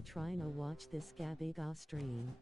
me trying to watch this Gabiga stream.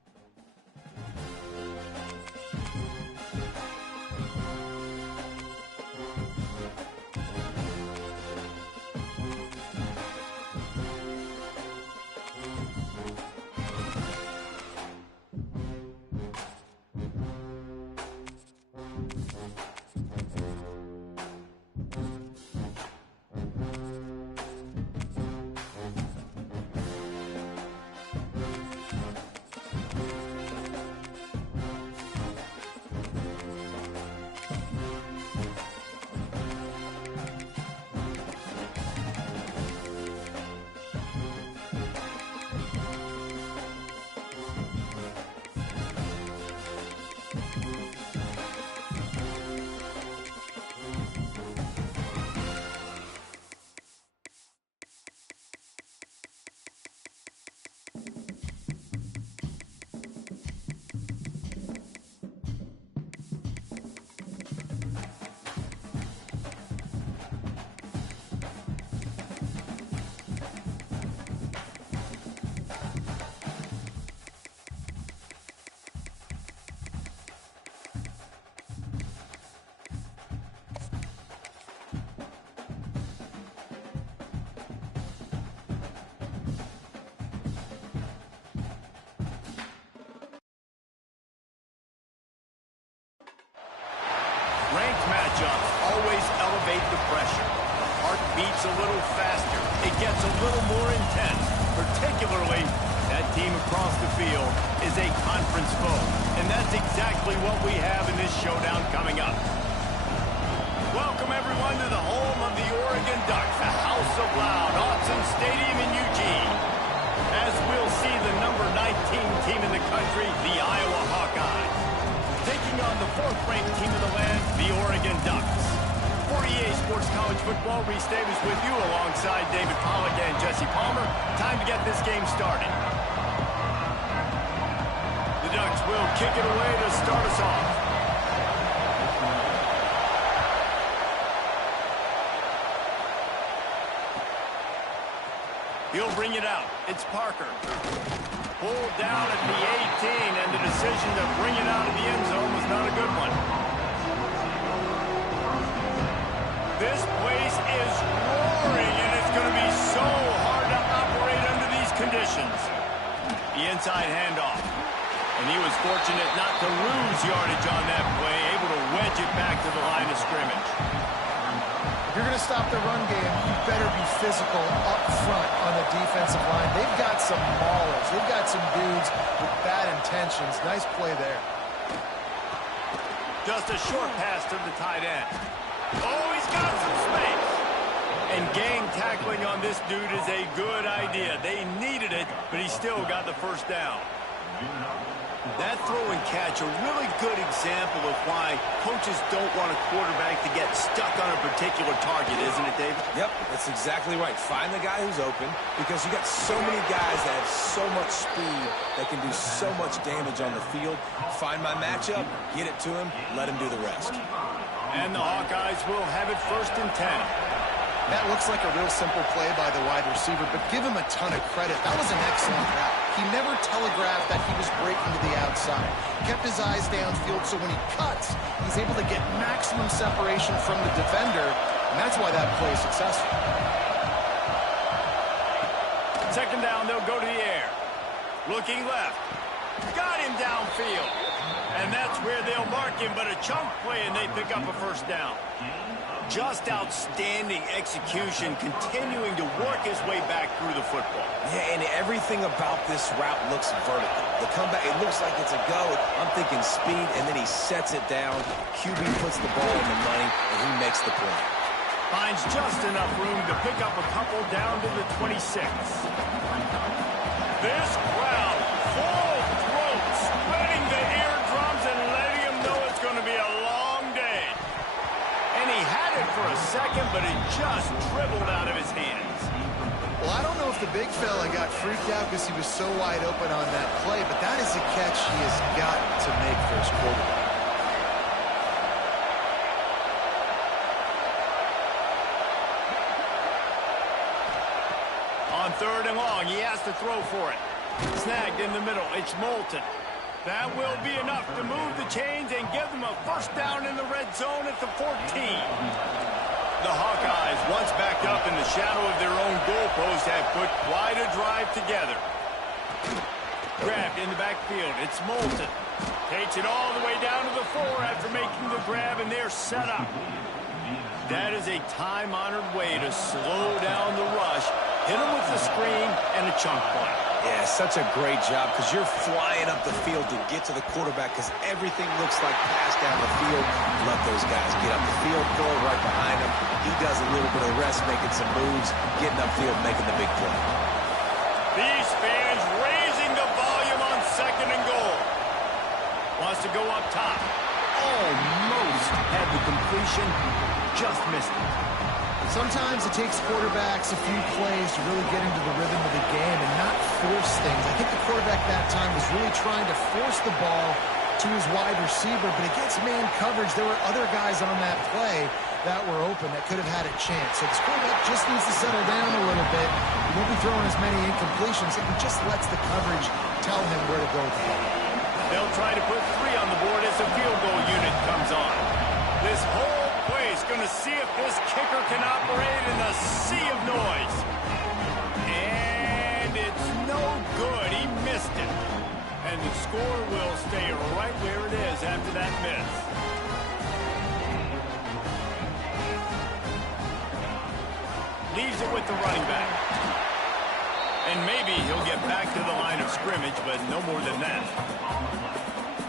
Ranked matchups always elevate the pressure. The heart beats a little faster. It gets a little more intense. Particularly, that team across the field is a conference foe. And that's exactly what we have in this showdown coming up. Welcome, everyone, to the home of the Oregon Ducks, the House of Loud, Autzen Stadium in Eugene. As we'll see the number 19 team in the country, the Iowa Hawkeyes, taking on the fourth-ranked team of the land, the Oregon Ducks. For EA Sports College Football, Reese Davis with you alongside David Pollack and Jesse Palmer. Time to get this game started. The Ducks will kick it away to start us off. He'll bring it out. It's Parker. Pulled down at the 18, and the decision to bring it out of the end zone was not a good one. This place is roaring, and it's going to be so hard to operate under these conditions. The inside handoff. And he was fortunate not to lose yardage on that play, able to wedge it back to the line of scrimmage. If you're going to stop the run game, you better be physical up front on the defensive line. They've got some maulers. They've got some dudes with bad intentions. Nice play there. Just a short pass to the tight end. Oh, he's got some space. And gang tackling on this dude is a good idea. They needed it, but he still got the first down. That throw and catch, a really good example of why coaches don't want a quarterback to get stuck on a particular target, isn't it, David? Yep, that's exactly right. Find the guy who's open, because you got so many guys that have so much speed that can do so much damage on the field. Find my matchup, get it to him, let him do the rest. And the Hawkeyes will have it 1st and 10. That looks like a real simple play by the wide receiver, but give him a ton of credit. That was an excellent route. He never telegraphed that he was breaking to the outside. Kept his eyes downfield, so when he cuts, he's able to get maximum separation from the defender, and that's why that play is successful. 2nd down, they'll go to the air. Looking left. Got him downfield. And that's where they'll mark him, but a chunk play, and they pick up a 1st down. Just outstanding execution, continuing to work his way back through the football. Yeah, and everything about this route looks vertical. The comeback, it looks like it's a go. I'm thinking speed, and then he sets it down. QB puts the ball in the money, and he makes the play. Finds just enough room to pick up a couple down to the 26. This crowd, full throat, spreading the eardrums and letting him know it's going to be a long day. And he had it for a second, but it just dribbled out of his hands. Well, I don't know if the big fella got freaked out because he was so wide open on that play, but that is a catch he has got to make for his quarterback. On 3rd and long, throwing. He has to throw for it. Snagged in the middle. It's Moulton. That will be enough to move the chains and give them a first down in the red zone at the 14. The Hawkeyes, once backed up in the shadow of their own goalpost, have put quite a drive together. Grabbed in the backfield. It's Moulton. Takes it all the way down to the 4 after making the grab, and they're set up. That is a time-honored way to slow down the rush, hit them with the screen, and a chunk play. Yeah, such a great job because you're flying up the field to get to the quarterback because everything looks like pass down the field. Let those guys get up the field, throw it right behind him. He does a little bit of rest, making some moves, getting upfield, making the big play. These fans raising the volume on 2nd and goal. Wants to go up top. Almost had the completion, just missed it. Sometimes it takes quarterbacks a few plays to really get into the rhythm of the game and not force things. I think the quarterback that time was really trying to force the ball to his wide receiver, but against man coverage, there were other guys on that play that were open that could have had a chance. So this quarterback just needs to settle down a little bit. He won't be throwing as many incompletions. He just lets the coverage tell him where to go with the ball. They'll try to put 3 on the board as the field goal unit comes on. This whole play is going to see if this kicker can operate in the sea of noise. And it's no good. He missed it. And the score will stay right where it is after that miss. Leaves it with the running back. And maybe he'll get back to the line of scrimmage, but no more than that.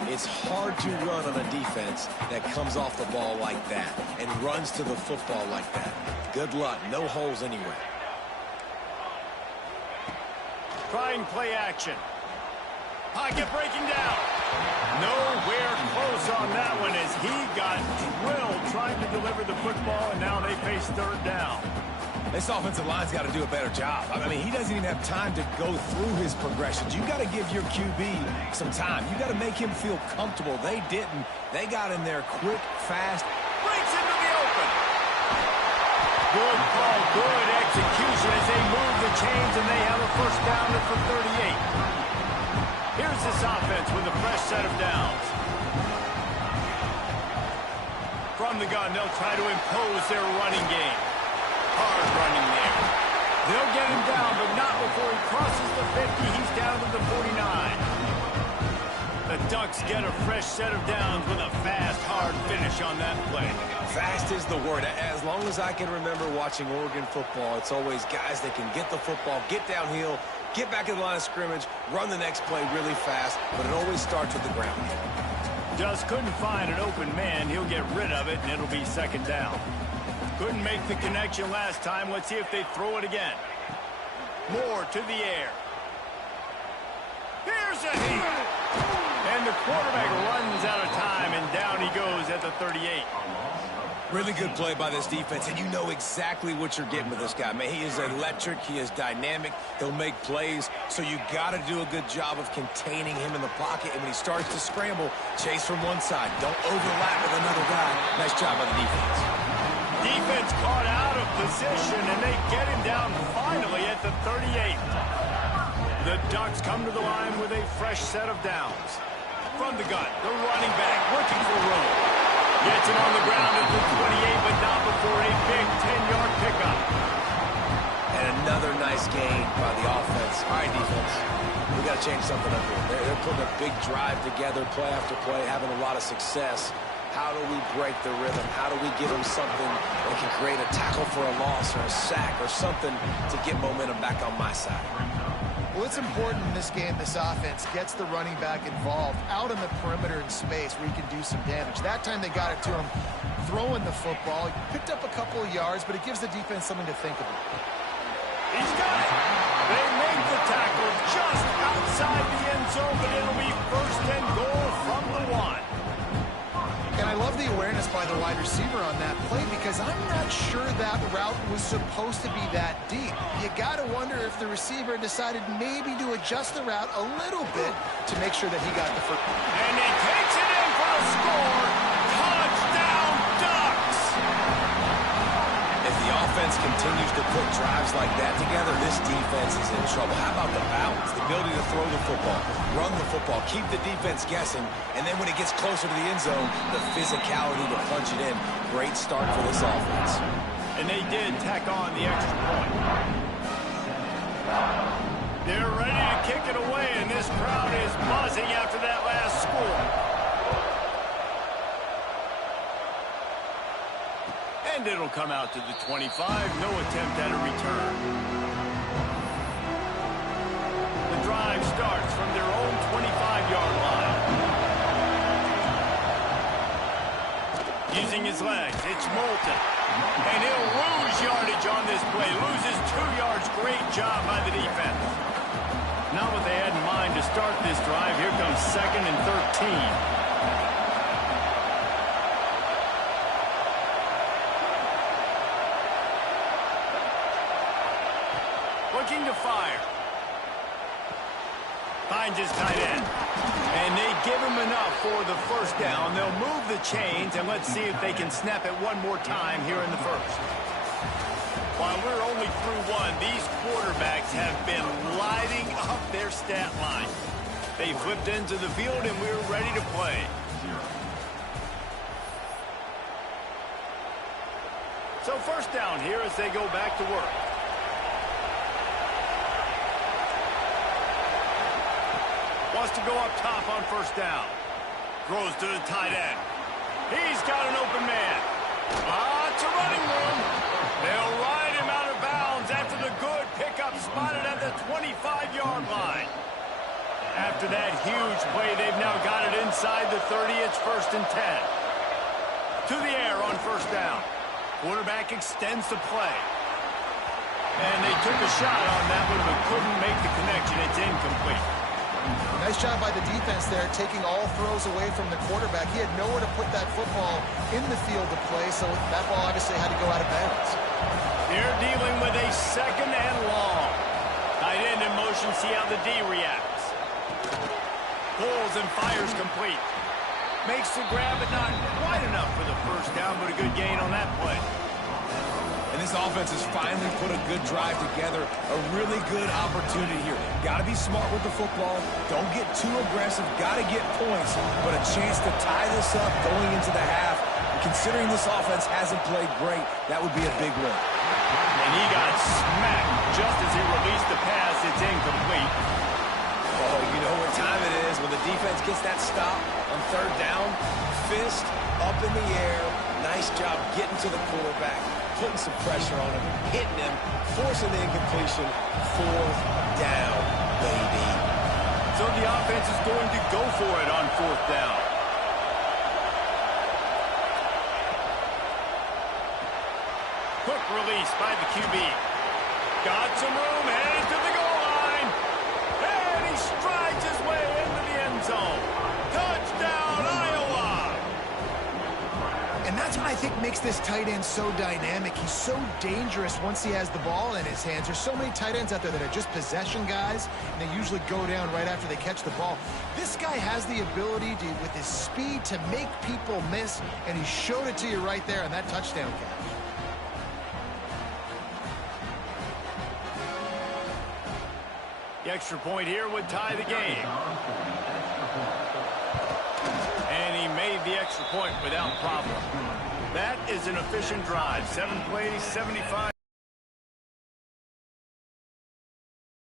It's hard to run on a defense that comes off the ball like that and runs to the football like that. Good luck. No holes anywhere. Trying play action. Pocket breaking down. Nowhere close on that one as he got drilled trying to deliver the football, and now they face 3rd down. This offensive line's got to do a better job. I mean, he doesn't even have time to go through his progressions. You got to give your QB some time. You got to make him feel comfortable. They didn't. They got in there quick, fast. Breaks into the open. Good call, good execution as they move the chains, and they have a first down at the 38. Here's this offense with a fresh set of downs. From the gun, they'll try to impose their running game. Hard running there. They'll get him down, but not before he crosses the 50. He's down to the 49. The Ducks get a fresh set of downs with a fast, hard finish on that play. Fast is the word. As long as I can remember watching Oregon football, it's always guys that can get the football, get downhill, get back in the line of scrimmage, run the next play really fast, but it always starts with the ground game. Just couldn't find an open man. He'll get rid of it, and it'll be 2nd down. Couldn't make the connection last time. Let's see if they throw it again. Moore to the air. Here's a hit. And the quarterback runs out of time, and down he goes at the 38. Really good play by this defense, and you know exactly what you're getting with this guy. Man, he is electric. He is dynamic. He'll make plays, so you got to do a good job of containing him in the pocket. And when he starts to scramble, chase from one side. Don't overlap with another guy. Nice job by the defense. Defense caught out of position, and they get him down finally at the 38. The Ducks come to the line with a fresh set of downs. From the gun, the running back looking for room. Gets it on the ground at the 28, but not before a big 10-yard pickup. And another nice gain by the offense. All right, defense, we got to change something up here. They're putting a big drive together, play after play, having a lot of success. How do we break the rhythm? How do we give them something that can create a tackle for a loss or a sack or something to get momentum back on my side? Well, it's important in this game, this offense gets the running back involved out in the perimeter in space where he can do some damage. That time they got it to him throwing the football. He picked up a couple of yards, but it gives the defense something to think about. He's got it. They make the tackle just outside the end zone, but it'll be 1st and goal from the 1. And I love the awareness by the wide receiver on that play because I'm not sure that route was supposed to be that deep. You got to wonder if the receiver decided maybe to adjust the route a little bit to make sure that he got the first. And he takes it in for a score. Touchdown, Ducks! If the offense offense continues to put drives like that together, this defense is in trouble. How about the balance, the ability to throw the football, run the football, keep the defense guessing, and then when it gets closer to the end zone, the physicality to punch it in. Great start for this offense. And they did tack on the extra point. They're ready to kick it away, and this crowd is buzzing after that last score. And it'll come out to the 25. No attempt at a return. The drive starts from their own 25-yard line. Using his legs, it's Moulton. And he'll lose yardage on this play. Loses 2 yards. Great job by the defense. Not what they had in mind to start this drive. Here comes 2nd and 13. Looking to fire. Finds his tight end. And they give him enough for the first down. They'll move the chains, and let's see if they can snap it one more time here in the first. While we're only through one, these quarterbacks have been lighting up their stat line. They flipped into the field, and we're ready to play. So first down here as they go back to work. Wants to go up top on first down. Throws to the tight end. He's got an open man. Lots of running room. They'll ride him out of bounds after the good pickup spotted at the 25-yard line. After that huge play, they've now got it inside the 30. It's 1st and 10. To the air on first down. Quarterback extends the play. And they took a shot on that one, but couldn't make the connection. It's incomplete. Nice job by the defense there, taking all throws away from the quarterback. He had nowhere to put that football in the field to play, so that ball obviously had to go out of bounds. They're dealing with a 2nd and long. Tight end in motion, see how the D reacts. Pulls and fires complete. Makes the grab, but not quite enough for the first down, but a good gain on that play. And this offense has finally put a good drive together. A really good opportunity here. Got to be smart with the football. Don't get too aggressive. Got to get points. But a chance to tie this up going into the half. And considering this offense hasn't played great, that would be a big win. And he got smacked just as he released the pass. It's incomplete. Oh, you know what time it is when the defense gets that stop on third down. Fist up in the air. Nice job getting to the quarterback, putting some pressure on him, hitting him, forcing the incompletion. 4th down, baby. So the offense is going to go for it on 4th down. Quick release by the QB. Got some room, headed to the goal line. And he strides his way into the end zone. Touchdown, Iowa! And that's what I think makes this tight end so dynamic. He's so dangerous once he has the ball in his hands. There's so many tight ends out there that are just possession guys, and they usually go down right after they catch the ball. This guy has the ability to, with his speed, to make people miss, and he showed it to you right there on that touchdown catch. The extra point here would tie the game. And he made the extra point without problem. That is an efficient drive. 7 plays, 75.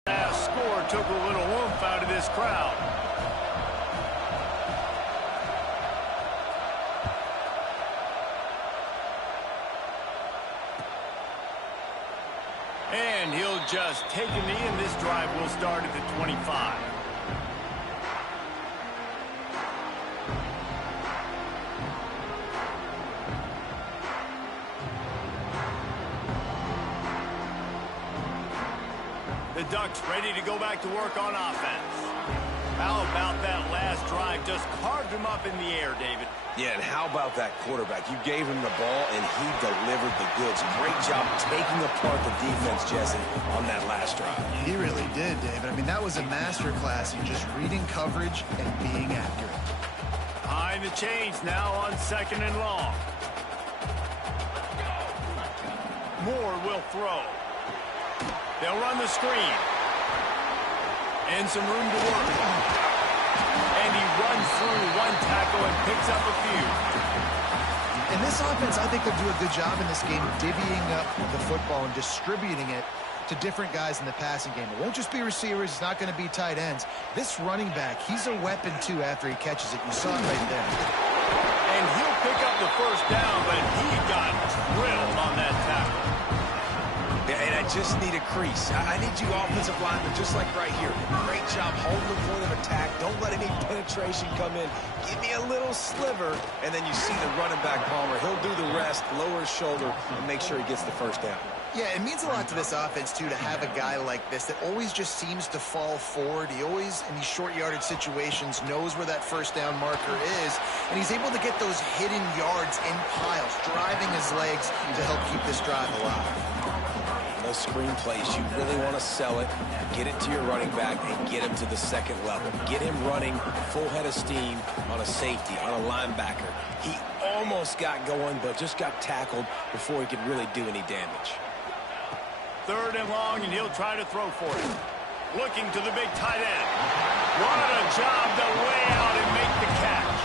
Last score took a little oomph out of this crowd. And he'll just take a knee, and this drive will start at the 25. The Ducks ready to go back to work on offense. How about that last drive? Just carved him up in the air, David. Yeah, and how about that quarterback? You gave him the ball, and he delivered the goods. Great job taking apart the defense, Jesse, on that last drive. He really did, David. I mean, that was a masterclass in just reading coverage and being accurate. Behind the chains now on 2nd and long. Moore will throw. They'll run the screen. And some room to work. And he runs through one tackle and picks up a few. In this offense, I think they'll do a good job in this game divvying up the football and distributing it to different guys in the passing game. It won't just be receivers. It's not going to be tight ends. This running back, he's a weapon, too, after he catches it. You saw it right there. And he'll pick up the first down, but he got drilled on that tackle. Yeah, and I just need a crease. I need you offensive linemen, just like right here. Great job holding the point of attack. Don't let any penetration come in. Give me a little sliver, and then you see the running back, Palmer. He'll do the rest, lower his shoulder, and make sure he gets the first down. Yeah, it means a lot to this offense, too, to have a guy like this that always just seems to fall forward. He always, in these short yardage situations, knows where that first down marker is, and he's able to get those hidden yards in piles, driving his legs to help keep this drive alive. Those screen plays, you really want to sell it, get it to your running back, and get him to the second level. Get him running full head of steam on a safety, on a linebacker. He almost got going, but just got tackled before he could really do any damage. 3rd and long, and he'll try to throw for it. Looking to the big tight end. What a job to lay out and make the catch.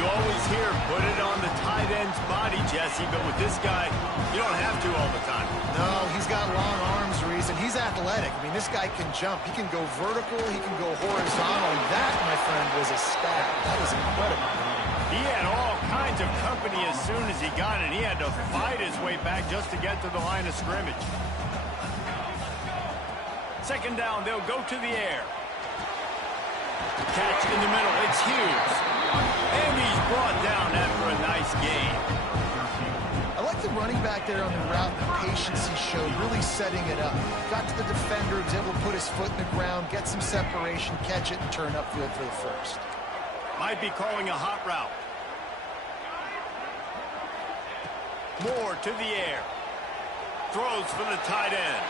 You always hear put it on the tight end's body, Jesse, but with this guy, you don't have to all the time. No, he's got long arms, Reese, and he's athletic. I mean, this guy can jump. He can go vertical. He can go horizontal. That, my friend, was a stat. That was incredible. He had all kinds of company as soon as he got it. He had to fight his way back just to get to the line of scrimmage. 2nd down, they'll go to the air. Catch in the middle, it's Hughes. And he's brought down after a nice gain. I like the running back there on the route, the patience he showed, really setting it up. Got to the defender, was able to put his foot in the ground, get some separation, catch it, and turn upfield for the first. Might be calling a hot route. Moore to the air. Throws for the tight end.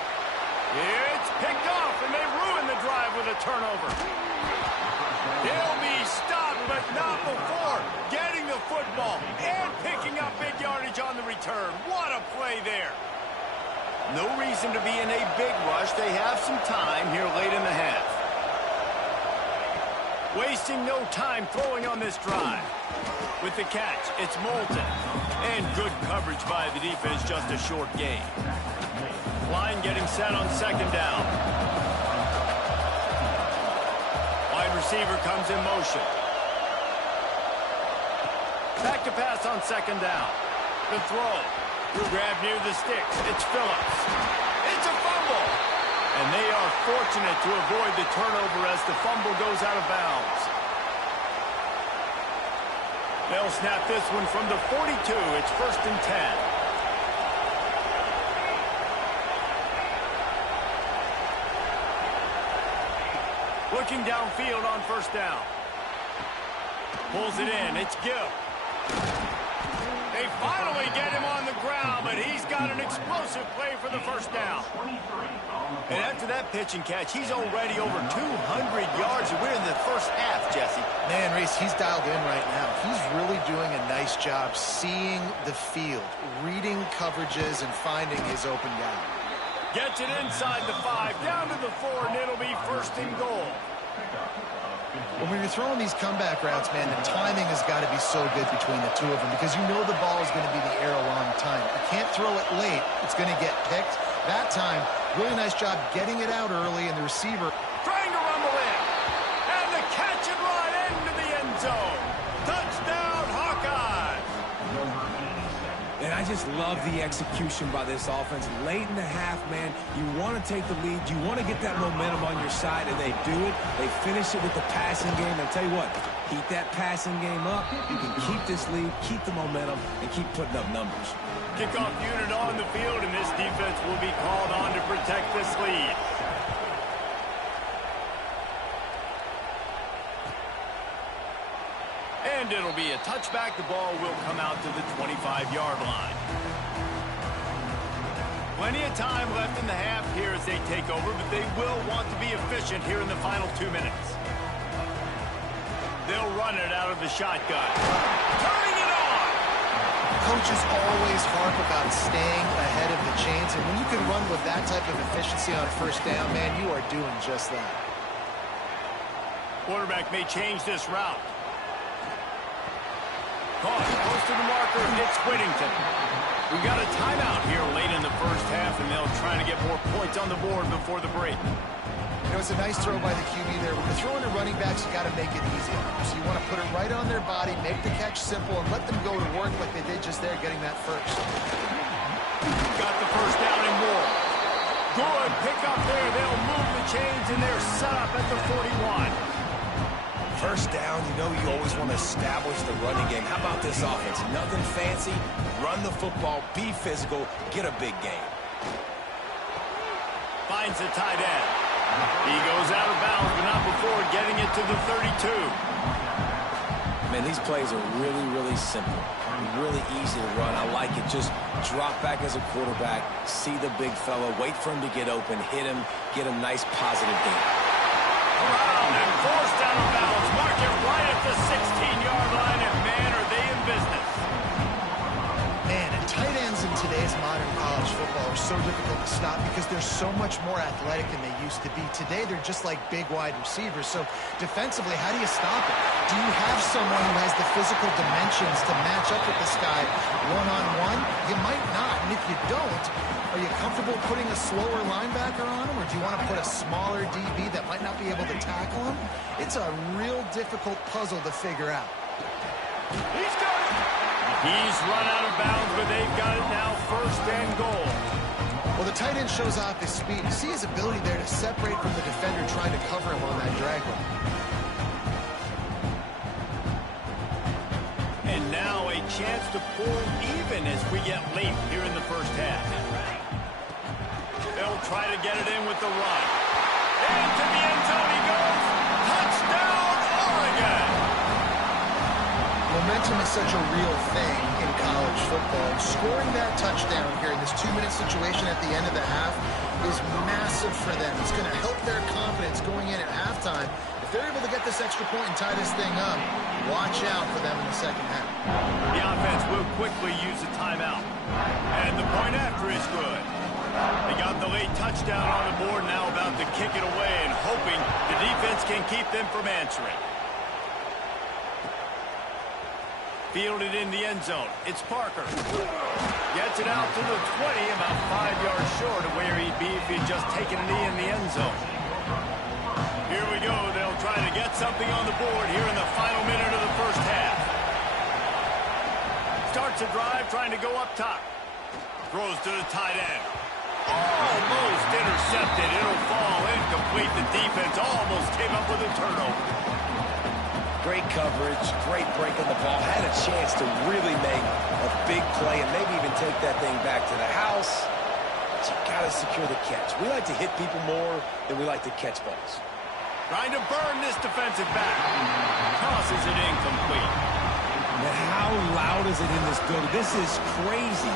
It's picked off, and they ruin the drive with a turnover. He'll be stopped, but not before getting the football and picking up big yardage on the return. What a play there. No reason to be in a big rush. They have some time here late in the half. Wasting no time throwing on this drive. With the catch, it's Moulton. And good coverage by the defense, just a short gain. Line getting set on 2nd down. Wide receiver comes in motion. Back to pass on 2nd down. The throw. Grab near the sticks. It's Phillips. It's a fumble. And they are fortunate to avoid the turnover as the fumble goes out of bounds. They'll snap this one from the 42. It's 1st and 10. Looking downfield on 1st down. Pulls it in. It's Gill. They finally get him on the ground, but he's got an explosive play for the 1st down. And after that pitch and catch, he's already over 200 yards. We're in the first half, Jesse. Man, Reese, he's dialed in right now. He's really doing a nice job seeing the field, reading coverages, and finding his open guy. Gets it inside the 5, down to the 4, and it'll be 1st and goal. When you're throwing these comeback routes, man, the timing has got to be so good between the two of them because you know the ball is going to be in the air a long time. You can't throw it late. It's going to get picked. That time, really nice job getting it out early, and the receiver Trying to rumble in. And the catch and run into the end zone. Touchdown, Hawkeyes. And I just love the execution by this offense. Late in the half, man, you want to take the lead. You want to get that momentum on your side, and they do it. They finish it with the passing game. And I'll tell you what, keep that passing game up. You can keep this lead, keep the momentum, and keep putting up numbers. Kickoff unit on the field, and this defense will be called on to protect this lead. And it'll be a touchback. The ball will come out to the 25-yard line. Plenty of time left in the half here as they take over, but they will want to be efficient here in the final 2 minutes. They'll run it out of the shotgun. Turning it on! coaches always harp about staying ahead of the chains, and when you can run with that type of efficiency on first down, man, you are doing just that. Quarterback may change this route. Caught close to the marker. It's Whittington. We've got a timeout here late in the first half, and they'll try to get more points on the board before the break. You know, it's a nice throw by the QB there. When you're throwing to running backs, you got to make it easy on them. So you want to put it right on their body, make the catch simple, and let them go to work like they did just there, getting that first. Got the first down and more. Good pick up there. They'll move the chains, and they're set up at the 41. First down, you know you always want to establish the running game. How about this offense? Nothing fancy. Run the football, be physical, get a big gain. Finds the tight end. He goes out of bounds, but not before getting it to the 32. Man, these plays are really, really simple. Really easy to run. I like it. Just drop back as a quarterback, see the big fella, wait for him to get open, hit him, get a nice positive gain. Around and forced out of bounds. Mark it right at the 16-yard line, and man, are they in business. Man, and tight ends in today's modern college football are so difficult to stop because they're so much more athletic than they used to be. Today, they're just like big wide receivers. So defensively, how do you stop it? Do you have someone who has the physical dimensions to match up with this guy one-on-one? You might not, and if you don't, are you comfortable putting a slower linebacker on him, or do you want to put a smaller DB that might not be able to tackle him? It's a real difficult puzzle to figure out. He's got it. He's run out of bounds, but they've got it now, first and goal. Well, the tight end shows off his speed. You see his ability there to separate from the defender trying to cover him on that drag route. And now a chance to pull even as we get late here in the first half. They'll try to get it in with the run. Into the end zone he goes. Touchdown, Oregon! Momentum is such a real thing in college football. Scoring that touchdown here in this 2-minute situation at the end of the half is massive for them. It's going to help their confidence going in at halftime. If they're able to get this extra point and tie this thing up, watch out for them in the second half. The offense will quickly use a timeout. And the point after is good. They got the late touchdown on the board, now about to kick it away and hoping the defense can keep them from answering. Fielded in the end zone. It's Parker. Gets it out to the 20, about 5 yards short of where he'd be if he'd just taken a knee in the end zone. Here we go. They'll try to get something on the board here in the final minute of the first half. Starts a drive trying to go up top. Throws to the tight end. Almost intercepted. It'll fall incomplete. The defense almost came up with a turnover. Great coverage, great break on the ball. Had a chance to really make a big play and maybe even take that thing back to the house. But you got to secure the catch. We like to hit people more than we like to catch balls. Trying to burn this defensive back. Tosses it incomplete. Man, how loud is it in this building? This is crazy.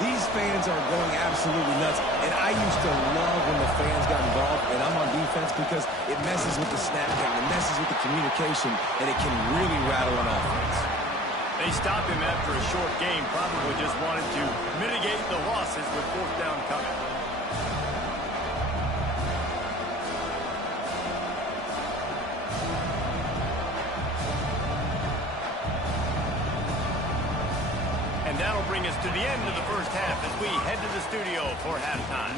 These fans are going absolutely nuts. And I used to love when the fans got involved, and I'm on defense because it messes with the snap count, it messes with the communication, and it can really rattle an offense. They stopped him after a short game, probably just wanted to mitigate the losses with fourth down coming. And that'll bring us to the end of the first half as we head to the studio for halftime.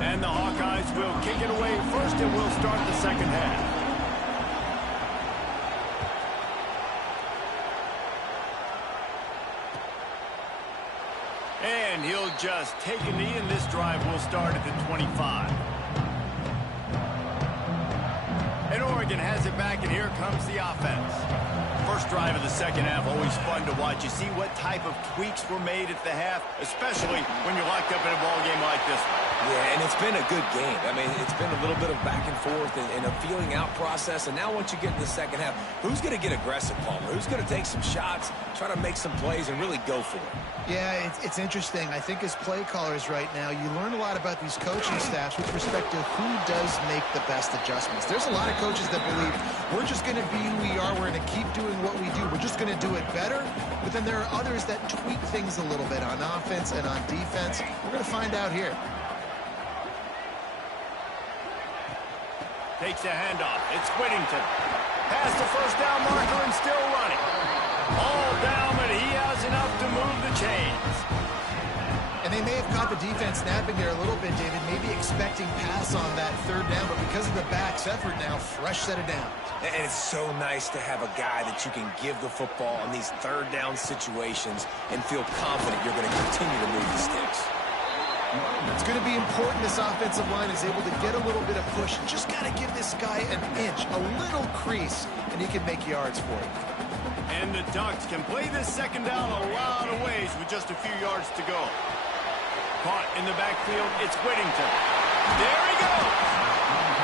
And the Hawkeyes will kick it away first, and we'll start the second half. And he'll just take a knee, and this drive will start at the 25. And Oregon has it back, and here comes the offense. First drive of the second half, always fun to watch. You see what type of tweaks were made at the half, especially when you're locked up in a ball game like this one. Yeah, and it's been a good game. I mean, it's been a little bit of back and forth and a feeling out process. And now once you get in the second half, who's going to get aggressive, Palmer? Who's going to take some shots, try to make some plays, and really go for it? Yeah, it's interesting. I think as play callers right now, you learn a lot about these coaching staffs with respect to who does make the best adjustments. There's a lot of coaches that believe we're just going to be who we are. We're going to keep doing what we do. We're just going to do it better. But then there are others that tweak things a little bit on offense and on defense. We're going to find out here. Takes a handoff. It's Whittington. Past the first down marker and still running. All down, but he has enough to move the chains. And they may have caught the defense napping there a little bit, David, maybe expecting pass on that third down, but because of the back's effort now, fresh set of downs. And it's so nice to have a guy that you can give the football in these third down situations and feel confident you're going to continue to move the sticks. It's going to be important this offensive line is able to get a little bit of push. Just got to give this guy an inch, a little crease, and he can make yards for it. And the Ducks can play this second down a lot of ways with just a few yards to go. Caught in the backfield, it's Whittington. There he goes.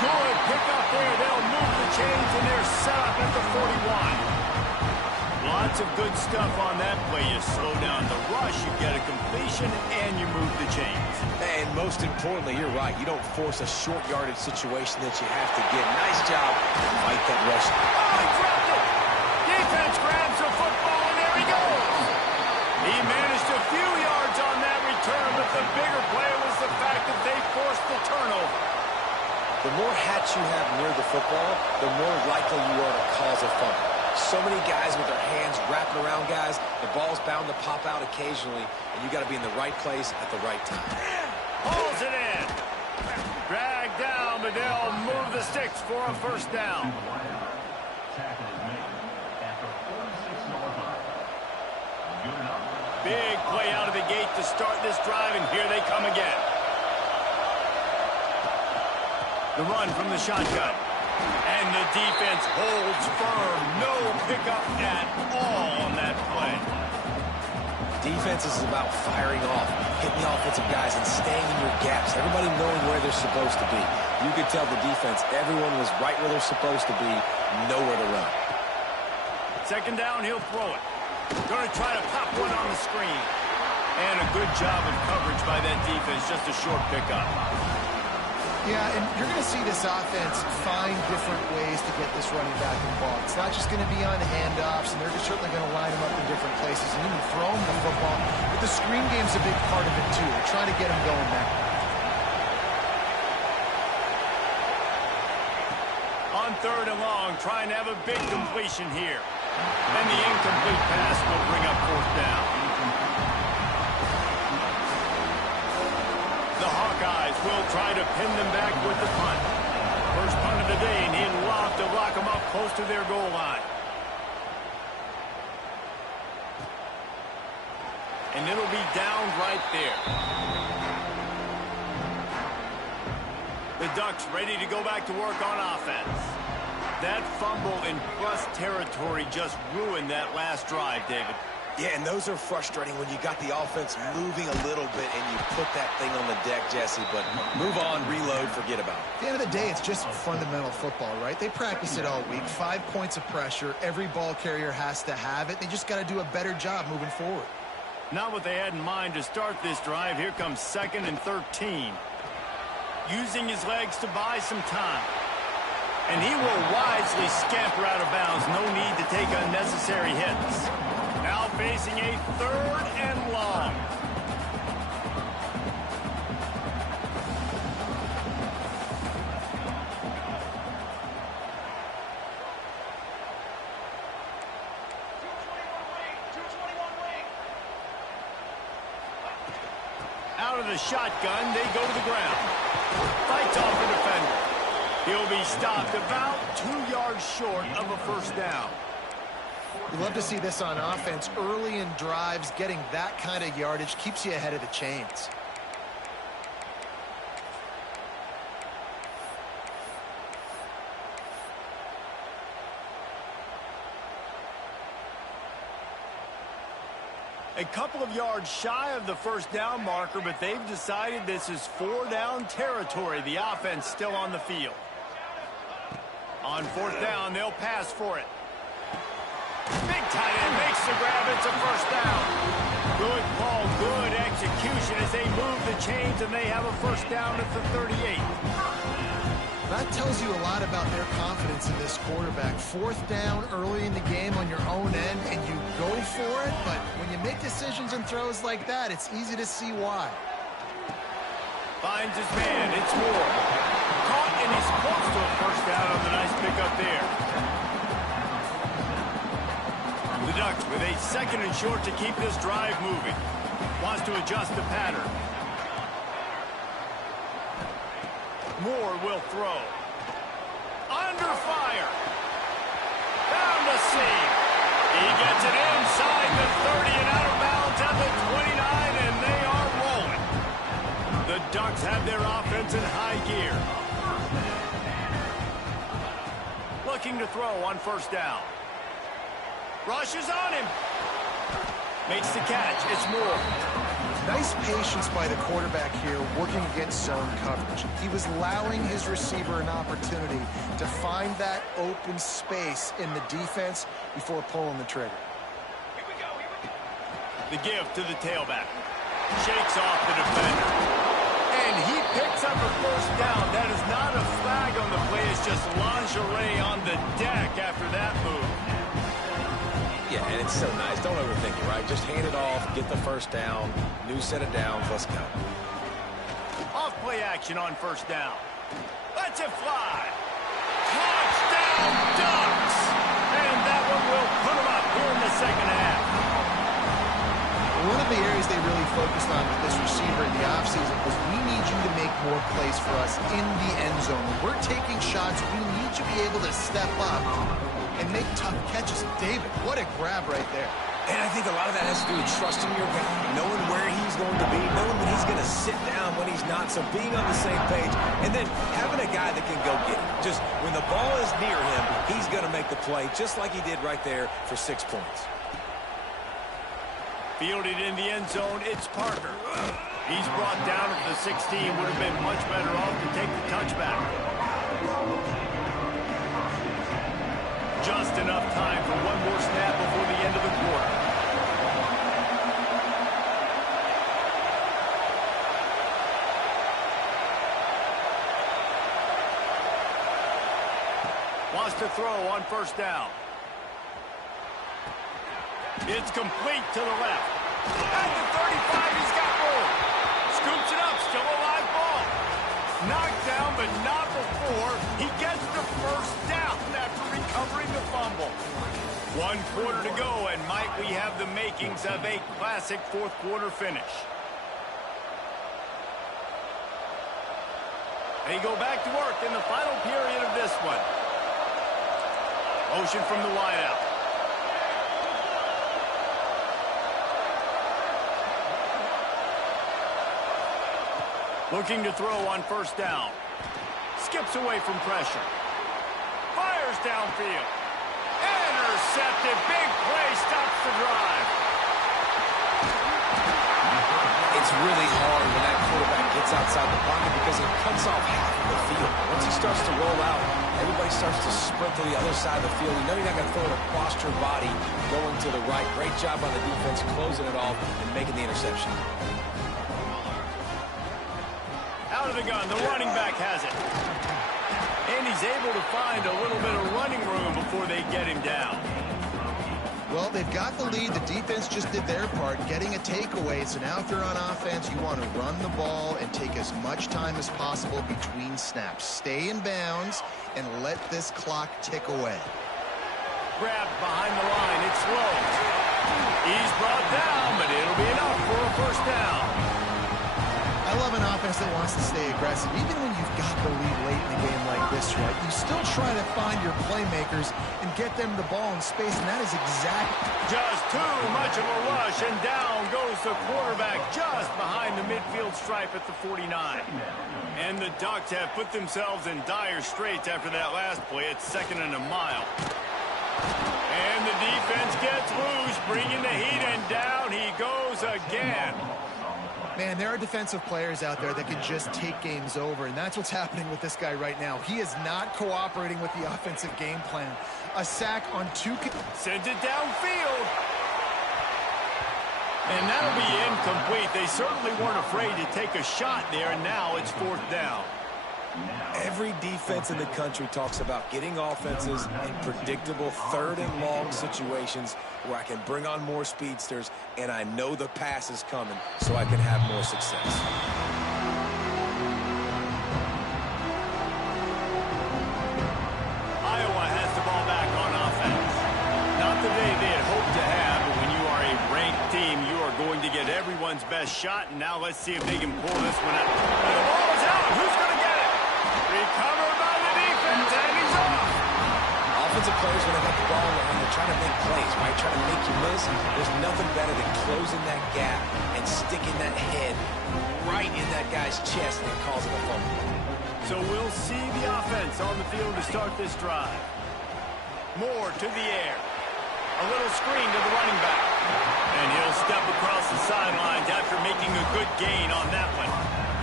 Good pickup there. They'll move the chains, and they're set up at the 41. Lots of good stuff on that play. You slow down the rush, you get a completion, and you move the chains. And most importantly, you're right. You don't force a short yardage situation that you have to get. Nice job to fight that rush. Oh, he dropped it! Defense grabs the football, and there he goes! He managed a few yards on that return, but the bigger play was the fact that they forced the turnover. The more hats you have near the football, the more likely you are to cause a fumble. So many guys with their hands wrapping around guys. The ball's bound to pop out occasionally, and you got to be in the right place at the right time. Pulls it in. Dragged down, but they'll move the sticks for a first down. Big play out of the gate to start this drive, and here they come again. The run from the shotgun. And the defense holds firm. No pickup at all on that play. Defense is about firing off, hitting the offensive guys, and staying in your gaps. Everybody knowing where they're supposed to be. You could tell the defense, everyone was right where they're supposed to be, nowhere to run. Second down, he'll throw it. Going to try to pop one on the screen. And a good job of coverage by that defense, just a short pickup. Yeah, and you're going to see this offense find different ways to get this running back involved. It's not just going to be on handoffs, and they're certainly going to line them up in different places and even throw them the football. But the screen game's a big part of it, too. They're trying to get them going now. On third and long, trying to have a big completion here. And the incomplete pass will bring up fourth down. The Hawkeyes will try to pin them back with the punt. First punt of the day, and he'd love to lock them up close to their goal line. And it'll be down right there. The Ducks ready to go back to work on offense. That fumble in plus territory just ruined that last drive, David. Yeah, and those are frustrating when you got the offense moving a little bit and you put that thing on the deck, Jesse. But move on, reload, forget about it. At the end of the day, it's just fundamental football, right? They practice it all week. 5 points of pressure. Every ball carrier has to have it. They just got to do a better job moving forward. Not what they had in mind to start this drive. Here comes 2nd and 13. Using his legs to buy some time. And he will wisely scamper out of bounds. No need to take unnecessary hits. Now facing a 3rd and long. Out of the shotgun, they go to the ground. Fights off the defender. He'll be stopped about 2 yards short of a first down. You love to see this on offense. Early in drives, getting that kind of yardage keeps you ahead of the chains. A couple of yards shy of the first down marker, but they've decided this is 4-down territory. The offense still on the field. On 4th down, they'll pass for it. Big tight end makes the grab. It's a first down. Good call, good execution as they move the chains, and they have a first down at the 38. That tells you a lot about their confidence in this quarterback. 4th down early in the game on your own end, and you go for it, but when you make decisions and throws like that, it's easy to see why. Finds his man. It's Moore. Caught, and he's close to a first down on the nice pickup there. The Ducks with a 2nd and short to keep this drive moving. Wants to adjust the pattern. Moore will throw. Under fire. Found a seam. He gets it inside the 30 and out of bounds at the 29, and they are rolling. The Ducks have their offense in high gear. Looking to throw on 1st down. Rushes on him. Makes the catch. It's Moore. Nice patience by the quarterback here working against zone coverage. He was allowing his receiver an opportunity to find that open space in the defense before pulling the trigger. The give to the tailback. Shakes off the defender. And he picks up a first down. That is not a flag on the play. It's just lingerie on the deck after that move. Yeah, and it's so nice. Don't overthink it, right? Just hand it off, get the first down, new set of downs, let's go. Off play action on 1st down. Lets it fly. Touchdown, Ducks! And that one will put them up here in the 2nd half. One of the areas they really focused on with this receiver in the offseason was we need you to make more plays for us in the end zone. When we're taking shots, we need you to be able to step up and make tough catches. David, what a grab right there. And I think a lot of that has to do with trusting your guy, knowing where he's going to be, knowing that he's going to sit down when he's not, so being on the same page, and then having a guy that can go get it. Just when the ball is near him, he's going to make the play, just like he did right there for 6 points. Fielded in the end zone, it's Parker. He's brought down at the 16. Would have been much better off to take the touchback. Just enough time for one more snap before the end of the quarter. Wants to throw on 1st down. It's complete to the left. At the 35, he's got room. Scoops it up, still a live ball. Knocked down, but not before. He gets the first down after recovering the fumble. 1 quarter to go, and might we have the makings of a classic 4th quarter finish. They go back to work in the final period of this one. Motion from the wideout. Looking to throw on 1st down. Skips away from pressure. Fires downfield. Intercepted. Big play. Stops the drive. It's really hard when that quarterback gets outside the pocket because it cuts off half of the field. Once he starts to roll out, everybody starts to sprint to the other side of the field. You know you're not going to throw it across your body going to the right. Great job on the defense closing it off and making the interception. Out of the gun, the running back has it. And he's able to find a little bit of running room before they get him down. Well, they've got the lead. The defense just did their part, getting a takeaway. So now if you're on offense, you want to run the ball and take as much time as possible between snaps. Stay in bounds and let this clock tick away. Grabbed behind the line. It's low. He's brought down, but it'll be enough for a first down. I love an offense that wants to stay aggressive. Even when you've got the lead late in the game like this, right, you still try to find your playmakers and get them the ball in space, and that is exactly... Just too much of a rush, and down goes the quarterback just behind the midfield stripe at the 49. And the Ducks have put themselves in dire straits after that last play. It's 2nd and a mile. And the defense gets loose, bringing the heat, and down he goes again. Man, there are defensive players out there that can just take games over, and that's what's happening with this guy right now. He is not cooperating with the offensive game plan. A sack on 2... Sends it downfield. And that'll be incomplete. They certainly weren't afraid to take a shot there, and now it's 4th down. Every defense in the country talks about getting offenses in predictable 3rd and long situations where I can bring on more speedsters and I know the pass is coming so I can have more success. Iowa has the ball back on offense. Not the day they had hoped to have, but when you are a ranked team, you are going to get everyone's best shot, and now let's see if they can pull this one out. And the ball is out. Who's going to get it? Recovered by the defense, and he's off. Offensive players, when they got the ball in their hand, they're trying to make plays, right? Trying to make you miss. There's nothing better than closing that gap and sticking that head right in that guy's chest and causing a fumble. So we'll see the offense on the field to start this drive. Moore to the air. A little screen to the running back. And he'll step across the sidelines after making a good gain on that one.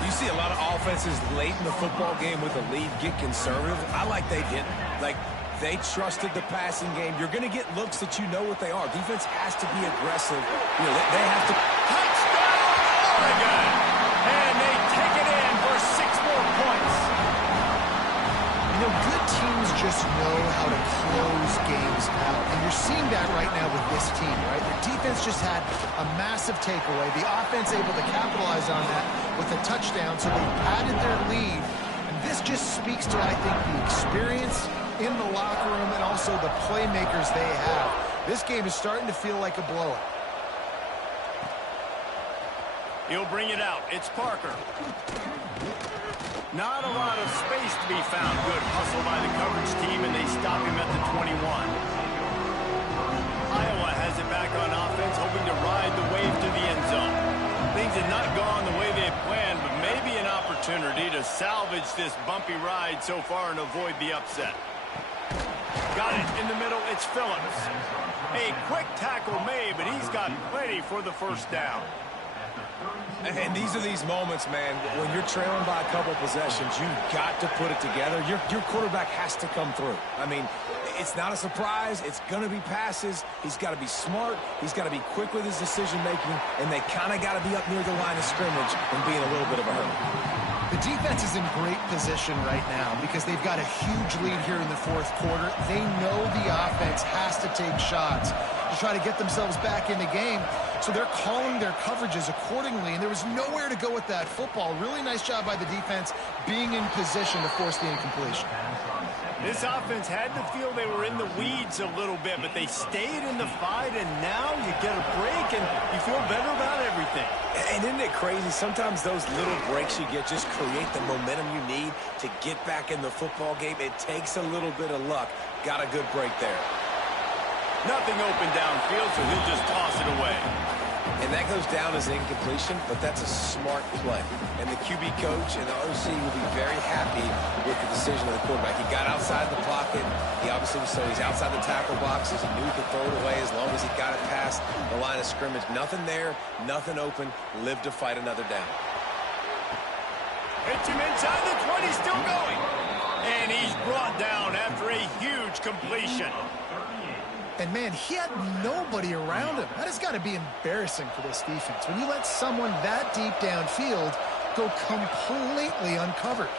You see a lot of offenses late in the football game with a lead get conservative. I like they didn't. Like, they trusted the passing game. You're going to get looks that you know what they are. Defense has to be aggressive. You know, they have to... Touchdown, Oregon! And they take it in for 6 more points. You know, good teams just know how to close games out. And you're seeing that right now with this team, right? The defense just had a massive takeaway. The offense able to capitalize on that with a touchdown, so they padded their lead. And this just speaks to, I think, the experience in the locker room and also the playmakers they have. This game is starting to feel like a blowout. He'll bring it out. It's Parker. Not a lot of space to be found. Good hustle by the coverage team, and they stop him at the 21. Iowa has it back on offense, hoping to ride the wave to the end zone. Things had not gone the way they had planned, but maybe an opportunity to salvage this bumpy ride so far and avoid the upset. Got it in the middle. It's Phillips. A quick tackle made, but he's got plenty for the 1st down. And these are these moments, man, when you're trailing by a couple possessions, you've got to put it together. Your quarterback has to come through. I mean, it's not a surprise. It's going to be passes. He's got to be smart. He's got to be quick with his decision-making, and they kind of got to be up near the line of scrimmage and be in a little bit of a hurry. The defense is in great position right now because they've got a huge lead here in the 4th quarter. They know the offense has to take shots to try to get themselves back in the game. So they're calling their coverages accordingly, and there was nowhere to go with that football. Really nice job by the defense being in position to force the incompletion. This offense had to feel they were in the weeds a little bit, but they stayed in the fight, and now you get a break, and you feel better about everything. And isn't it crazy? Sometimes those little breaks you get just create the momentum you need to get back in the football game. It takes a little bit of luck. Got a good break there. Nothing open downfield, so he'll just toss it away. And that goes down as incompletion, but that's a smart play. And the QB coach and the OC will be very happy with the decision of the quarterback. He got outside the pocket. He obviously was so he's outside the tackle boxes. He knew he could throw it away as long as he got it past the line of scrimmage. Nothing there, nothing open. Live to fight another down. Hits him inside the 20, still going. And he's brought down after a huge completion. And, man, he had nobody around him. That has got to be embarrassing for this defense. When you let someone that deep downfield go completely uncovered.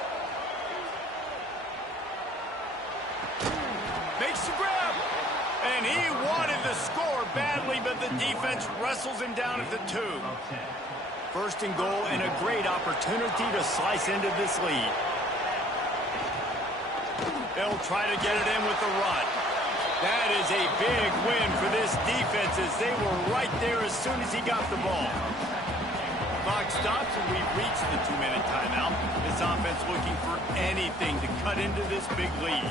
Makes the grab. And he wanted the score badly, but the defense wrestles him down at the 2. 1st and goal, and a great opportunity to slice into this lead. They'll try to get it in with the run. That is a big win for this defense as they were right there as soon as he got the ball. Clock stops and we've reached the 2-minute timeout. This offense looking for anything to cut into this big lead.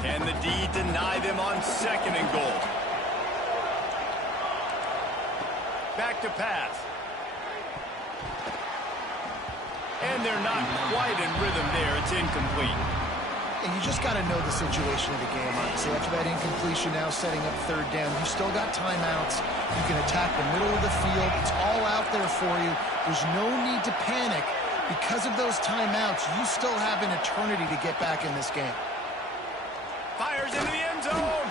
Can the D deny them on 2nd and goal? Back to pass. And they're not quite in rhythm there. It's incomplete. And you just got to know the situation of the game, honestly. After that incompletion now setting up third down, you still got timeouts. You can attack the middle of the field. It's all out there for you. There's no need to panic. Because of those timeouts, you still have an eternity to get back in this game. Fires into the end zone.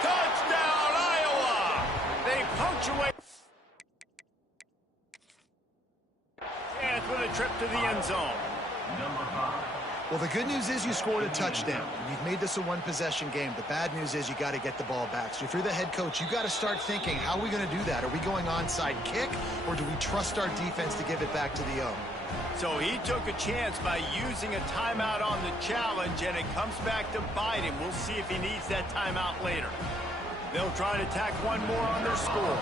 Touchdown, Iowa. They punctuate. Chance with a trip to the end zone. Well, the good news is you scored a touchdown. You've made this a one-possession game. The bad news is you got to get the ball back. So if you're the head coach, you got to start thinking, how are we going to do that? Are we going onside kick, or do we trust our defense to give it back to the O? So he took a chance by using a timeout on the challenge, and it comes back to bite him. We'll see if he needs that timeout later. They'll try to tack one more on their score.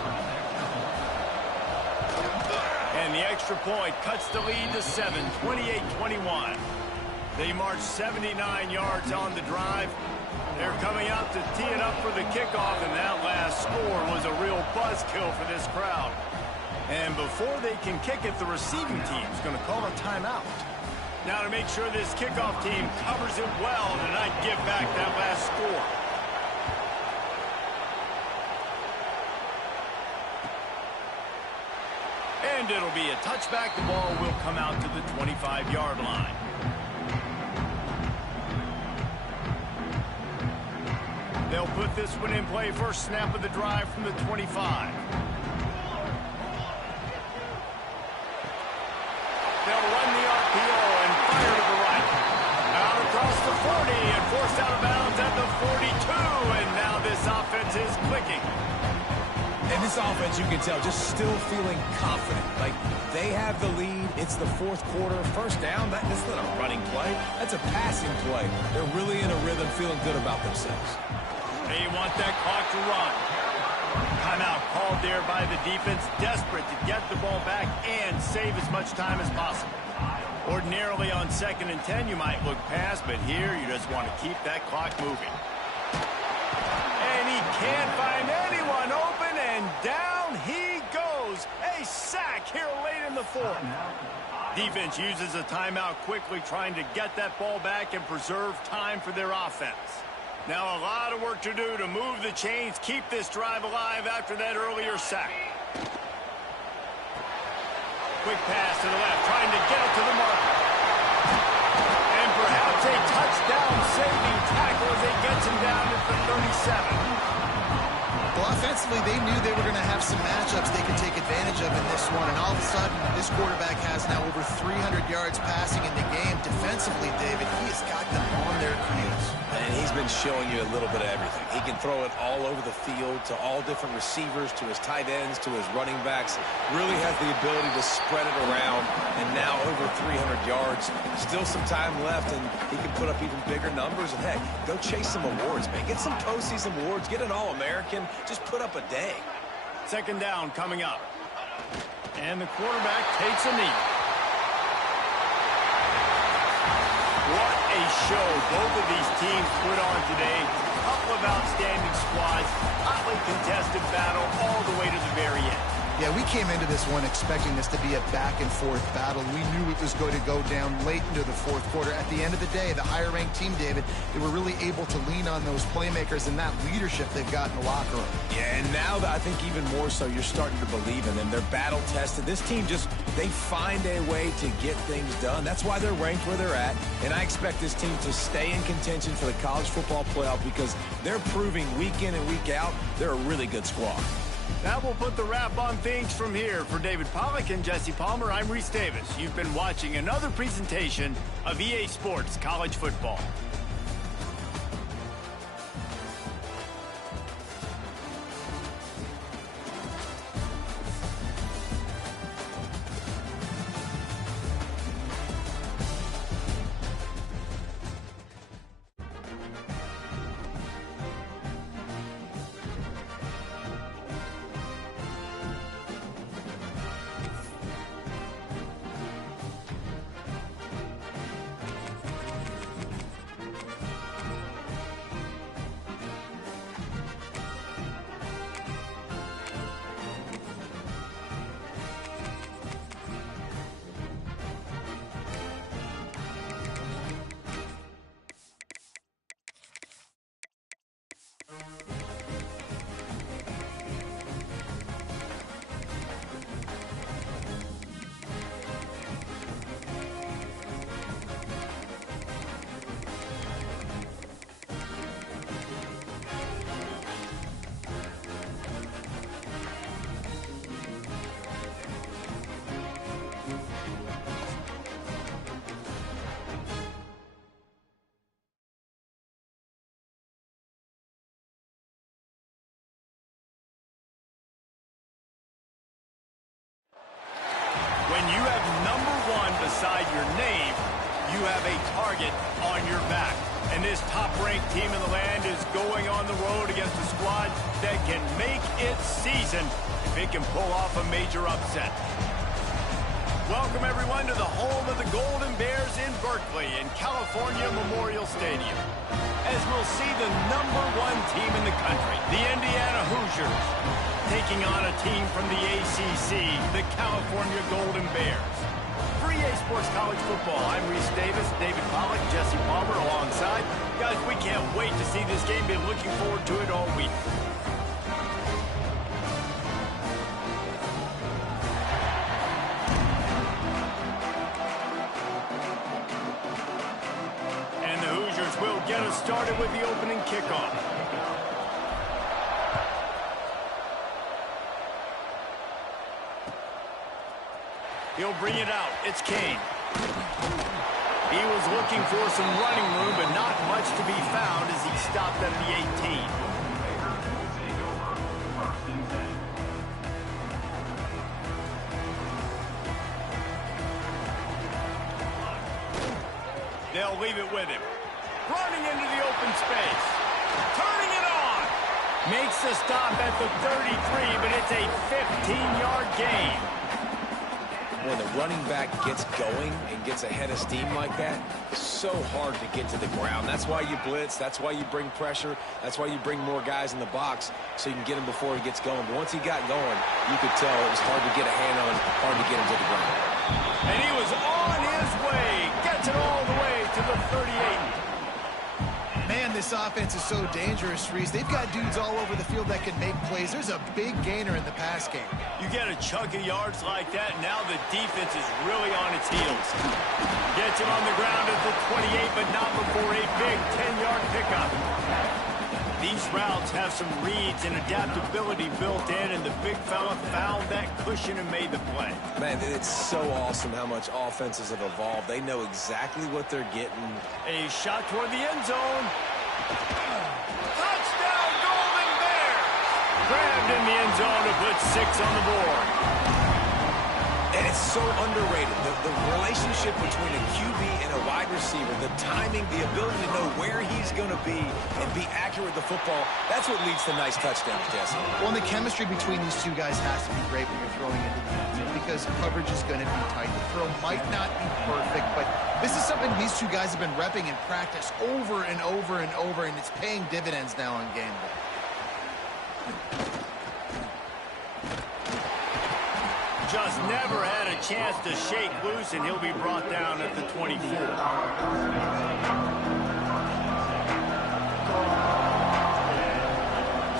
And the extra point cuts the lead to 7, 28-21. They march 79 yards on the drive. They're coming out to tee it up for the kickoff, and that last score was a real buzzkill for this crowd. And before they can kick it, the receiving team's going to call a timeout. Now to make sure this kickoff team covers it well and not give back that last score. And it'll be a touchback. The ball will come out to the 25-yard line. They'll put this one in play. First snap of the drive from the 25. They'll run the RPO and fire to the right. Out across the 40 and forced out of bounds at the 42. And now this offense is clicking. And this offense, you can tell, just still feeling confident. Like, they have the lead. It's the fourth quarter. First down, that's not a running play. That's a passing play. They're really in a rhythm, feeling good about themselves. They want that clock to run. Timeout called there by the defense, desperate to get the ball back and save as much time as possible. Ordinarily on 2nd and 10, you might look past, but here you just want to keep that clock moving. And he can't find anyone open, and down he goes. A sack here late in the fourth. Defense uses a timeout quickly, trying to get that ball back and preserve time for their offense. Now a lot of work to do to move the chains, keep this drive alive after that earlier sack. Quick pass to the left, trying to get it to the marker. And perhaps a touchdown-saving tackle as it gets him down at the 37. Well, offensively, they knew they were going to have some matchups they could take advantage of in this one. And all of a sudden, this quarterback has now over 300 yards passing in the game. Defensively, David, he has got them on their heels. And he's been showing you a little bit of everything. He can throw it all over the field to all different receivers, to his tight ends, to his running backs. Really has the ability to spread it around. And now over 300 yards. Still some time left, and he can put up even bigger numbers. And, heck, go chase some awards, man. Get some postseason awards. Get an All-American. Just put up a day. Second down coming up. And the quarterback takes a knee. What a show both of these teams put on today. A couple of outstanding squads. Hotly contested battle all the way to the very end. Yeah, we came into this one expecting this to be a back-and-forth battle. We knew it was going to go down late into the fourth quarter. At the end of the day, the higher-ranked team, David, they were really able to lean on those playmakers and that leadership they've got in the locker room. Yeah, and now I think even more so, you're starting to believe in them. They're battle-tested. This team they find a way to get things done. That's why they're ranked where they're at. And I expect this team to stay in contention for the college football playoff because they're proving week in and week out they're a really good squad. That will put the wrap on things from here. For David Pollack and Jesse Palmer, I'm Reese Davis. You've been watching another presentation of EA Sports College Football. When you have number 1 beside your name, you have a target on your back. And this top-ranked team in the land is going on the road against a squad that can make its season if it can pull off a major upset. Welcome, everyone, to the home of the Golden Bears in Berkeley in California Memorial Stadium. As we'll see the number 1 team in the country, the Indiana Hoosiers, taking on a team from the ACC, the California Golden Bears. For EA Sports College Football, I'm Reese Davis, David Pollack, Jesse Palmer alongside. Guys, we can't wait to see this game. Been looking forward to it all week. And the Hoosiers will get us started with the opening kickoff. He'll bring it out. It's Kane. He was looking for some running room, but not much to be found as he stopped at the 18. They'll leave it with him. Running into the open space. Turning it on. Makes the stop at the 33, but it's a 15-yard gain. When the running back gets going and gets ahead of steam like that, it's so hard to get to the ground. That's why you blitz. That's why you bring pressure. That's why you bring more guys in the box so you can get him before he gets going. But once he got going, you could tell it was hard to get a hand on, hard to get him to the ground. And he was on his way. Gets it all the way to the 38. Man, this offense is so dangerous, Reese. They've got dudes all over the field that can make plays. There's a big gainer in the pass game. You get a chunk of yards like that, now the defense is really on its heels. Gets him on the ground at the 28, but not before a big 10-yard pickup. These routes have some reads and adaptability built in, and the big fella found that cushion and made the play. Man, it's so awesome how much offenses have evolved. They know exactly what they're getting. A shot toward the end zone. Touchdown, Golden Bears! Grabbed in the end zone to put 6 on the board. And it's so underrated. The relationship between a QB and a wide receiver, the timing, the ability to know where he's going to be and be accurate with the football, that's what leads to nice touchdowns, Jesse. Well, and the chemistry between these two guys has to be great when you're throwing into the end zone because coverage is going to be tight. The throw might not be perfect, but this is something these two guys have been repping in practice over and over and over, and it's paying dividends now on game day. Just never had a chance to shake loose, and he'll be brought down at the 24.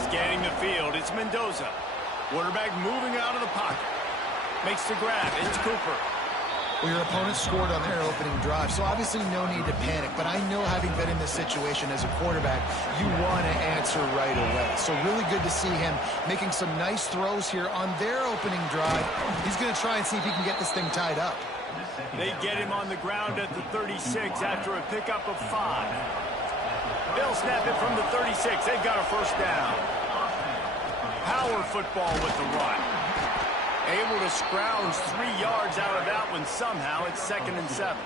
Scanning the field, it's Mendoza. Quarterback moving out of the pocket. Makes the grab, it's Cooper. Well, your opponent scored on their opening drive, so obviously no need to panic. But I know, having been in this situation as a quarterback, you want to answer right away. So really good to see him making some nice throws here on their opening drive. He's going to try and see if he can get this thing tied up. They get him on the ground at the 36 after a pickup of 5. They'll snap it from the 36. They've got a first down. Power football with the run. Able to scrounge 3 yards out of that one somehow. It's 2nd and 7.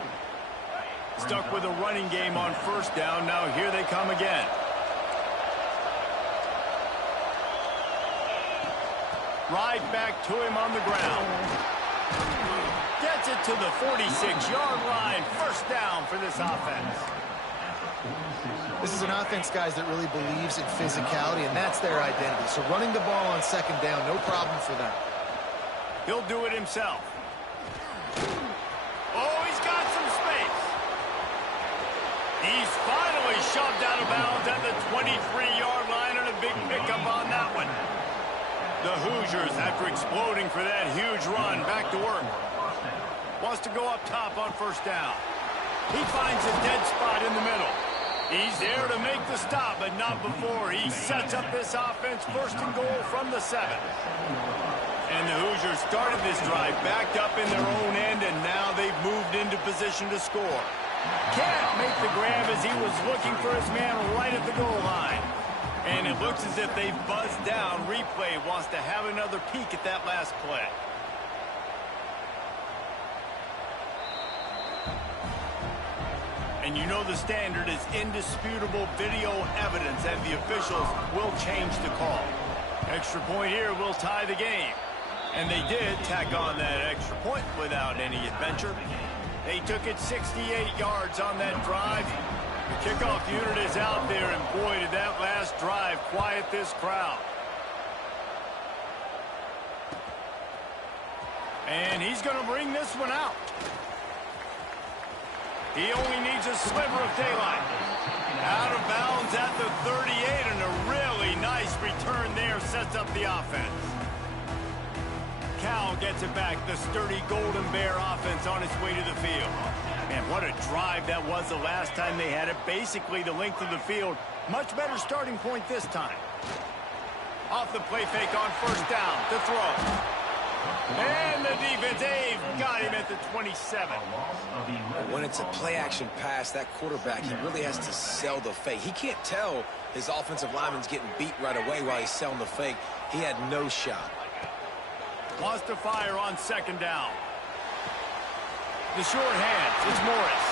Stuck with a running game on first down. Now here they come again. Right back to him on the ground. Gets it to the 46-yard line. First down for this offense. This is an offense, guys, that really believes in physicality, and that's their identity. So running the ball on 2nd down, no problem for them. He'll do it himself. Oh, he's got some space. He's finally shoved out of bounds at the 23-yard line, and a big pickup on that one. The Hoosiers, after exploding for that huge run, back to work. Wants to go up top on first down. He finds a dead spot in the middle. He's there to make the stop, but not before he sets up this offense. 1st and goal from the 7. And the Hoosiers started this drive backed up in their own end, and now they've moved into position to score. Can't make the grab as he was looking for his man right at the goal line. And it looks as if they've buzzed down. Replay wants to have another peek at that last play. And you know the standard is indisputable video evidence, and the officials will change the call. Extra point here will tie the game. And they did tack on that extra point without any adventure. They took it 68 yards on that drive. The kickoff unit is out there, and boy, did that last drive quiet this crowd. And he's going to bring this one out. He only needs a sliver of daylight. Out of bounds at the 38, and a really nice return there sets up the offense. Cal gets it back, the sturdy Golden Bear offense on its way to the field. Man, what a drive that was the last time they had it. Basically the length of the field. Much better starting point this time. Off the play fake on first down to throw. And the defense, got him at the 27. When it's a play-action pass, that quarterback, he really has to sell the fake. He can't tell his offensive lineman's getting beat right away while he's selling the fake. He had no shot. Wants to fire on second down. The short hands, it's Morris.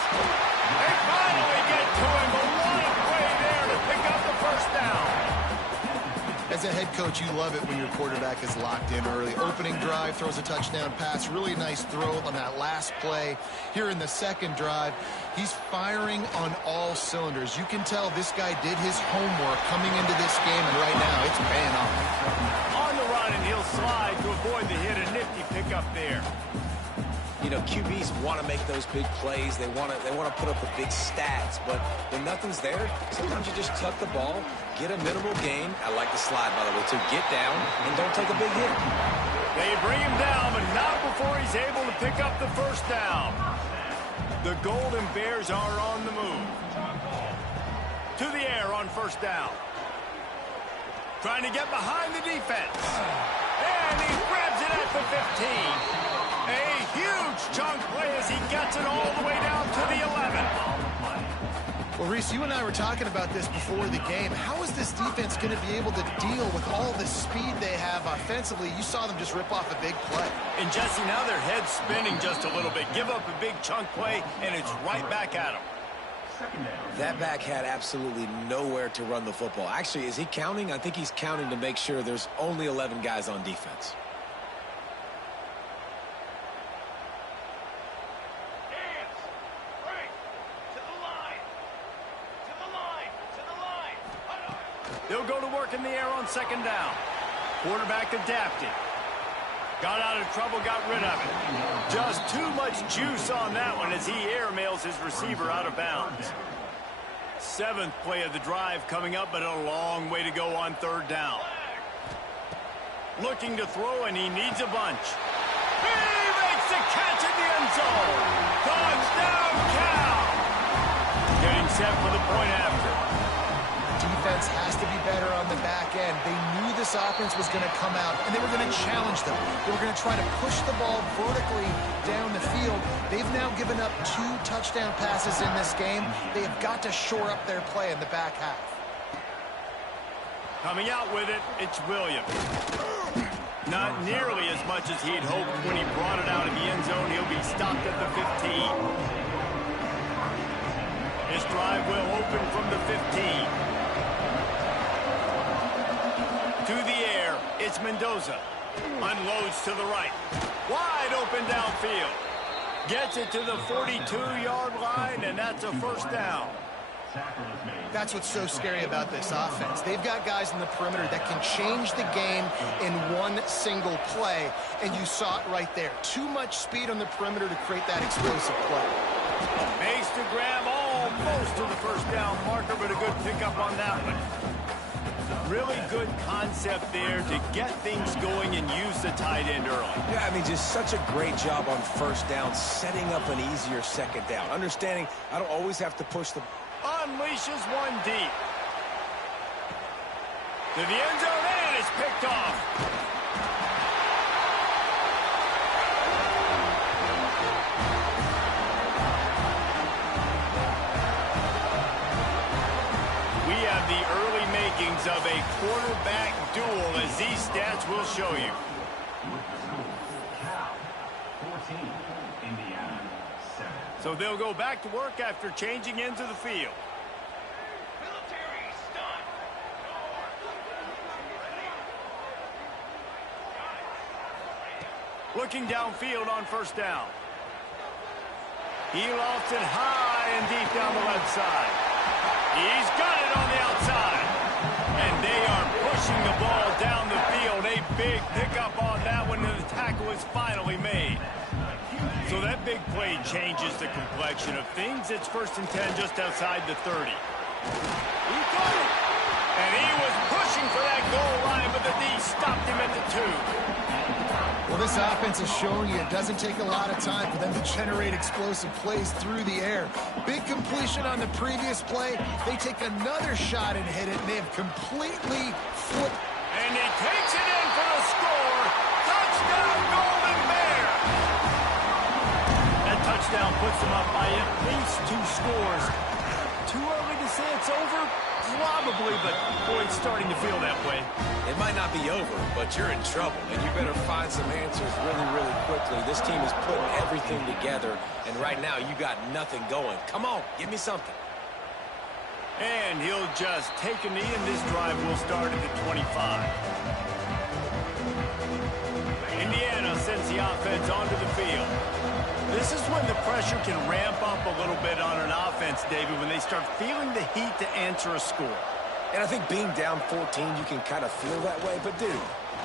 They finally get to him, but what a play there to pick up the first down. As a head coach, you love it when your quarterback is locked in early. Opening drive, throws a touchdown pass. Really nice throw on that last play. Here in the second drive, he's firing on all cylinders. You can tell this guy did his homework coming into this game, and right now it's paying off. On the run, and he'll slide to avoid the hit. A nifty pickup there. You know, QBs want to make those big plays. They want to put up the big stats. But when nothing's there, sometimes you just tuck the ball, get a minimal gain. I like the slide, by the way, to get down and don't take a big hit. They bring him down, but not before he's able to pick up the first down. The Golden Bears are on the move. To the air on first down. Trying to get behind the defense. And he grabs it at the 15. A huge chunk play as he gets it all the way down to the 11. Well, Reese, you and I were talking about this before the game. How is this defense going to be able to deal with all the speed they have offensively? You saw them just rip off a big play. And, Jesse, now their head's spinning just a little bit. Give up a big chunk play, and it's right back at them. That back had absolutely nowhere to run the football. Actually, is he counting? I think he's counting to make sure there's only 11 guys on defense. They'll go to work in the air on second down. Quarterback adapted. Got out of trouble, got rid of it. Just too much juice on that one as he airmails his receiver out of bounds. Seventh play of the drive coming up, but a long way to go on third down. Looking to throw, and he needs a bunch. He makes the catch in the end zone. Touchdown, Cal! Getting set for the point after. Defense has to be better on the back end. They knew this offense was going to come out, and they were going to challenge them. They were going to try to push the ball vertically down the field. They've now given up 2 touchdown passes in this game. They have got to shore up their play in the back half. Coming out with it, it's Williams. Not nearly as much as he'd hoped when he brought it out of the end zone. He'll be stopped at the 15. His drive will open from the 15. To the air, it's Mendoza. Unloads to the right. Wide open downfield. Gets it to the 42-yard line, and that's a first down. That's what's so scary about this offense. They've got guys in the perimeter that can change the game in one single play, and you saw it right there. Too much speed on the perimeter to create that explosive play. Makes the grab almost to the first down marker, but a good pickup on that one. Really good concept there to get things going and use the tight end early. Yeah, I mean, just such a great job on first down, setting up an easier second down. Understanding I don't always have to push the... Unleashes one deep. To the end zone, and it's picked off. The early makings of a quarterback duel, as these stats will show you. So they'll go back to work after changing into the field. Looking downfield on first down. He lofts it high and deep down the left side. He's got it on the outside. And they are pushing the ball down the field. A big pickup on that one, and the tackle is finally made. So that big play changes the complexion of things. It's 1st and 10 just outside the 30. He got it. And he was pushing for that goal line, but the D stopped him at the 2. Well, this offense is showing you it doesn't take a lot of time for them to generate explosive plays through the air. Big completion on the previous play. They take another shot and hit it, and they have completely flipped. And he takes it in for the score. Touchdown, Golden Bear! That touchdown puts them up by at least 2 scores. Too early to say it's over? Probably, but boy, it's starting to feel that way. It might not be over, but you're in trouble, and you better find some answers really, really quickly. This team is putting everything together, and right now you got nothing going. Come on, give me something. And he'll just take a knee, and this drive will start at the 25. Indiana sends the offense onto the field. This is when the pressure can ramp up a little bit on an offense, David, when they start feeling the heat to answer a score. And I think being down 14, you can kind of feel that way. But, dude,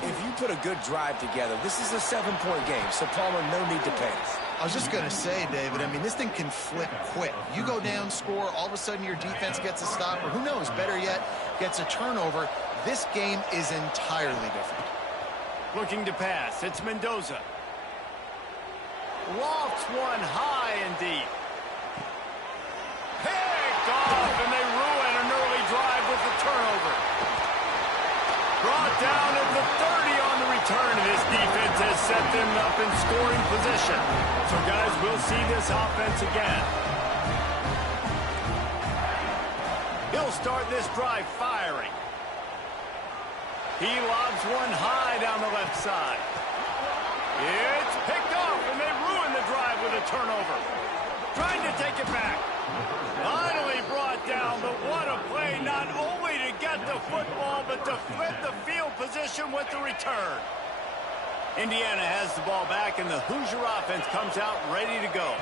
if you put a good drive together, this is a 7-point game. So, Palmer, no need to panic. I was just going to say, David, I mean, this thing can flip quick. You go down, score, all of a sudden your defense gets a stop, or who knows, better yet, gets a turnover. This game is entirely different. Looking to pass, it's Mendoza. Lofts one high and deep. Picked off, and they ruin an early drive with the turnover. Brought down at the 30 on the return, and this defense has set them up in scoring position. So, guys, we'll see this offense again. He'll start this drive firing. He lobs one high down the left side. It's picked off, and they ruin the drive with a turnover. Trying to take it back. Finally brought down, but what a play, not only to get the football, but to flip the field position with the return. Indiana has the ball back, and the Hoosier offense comes out ready to go.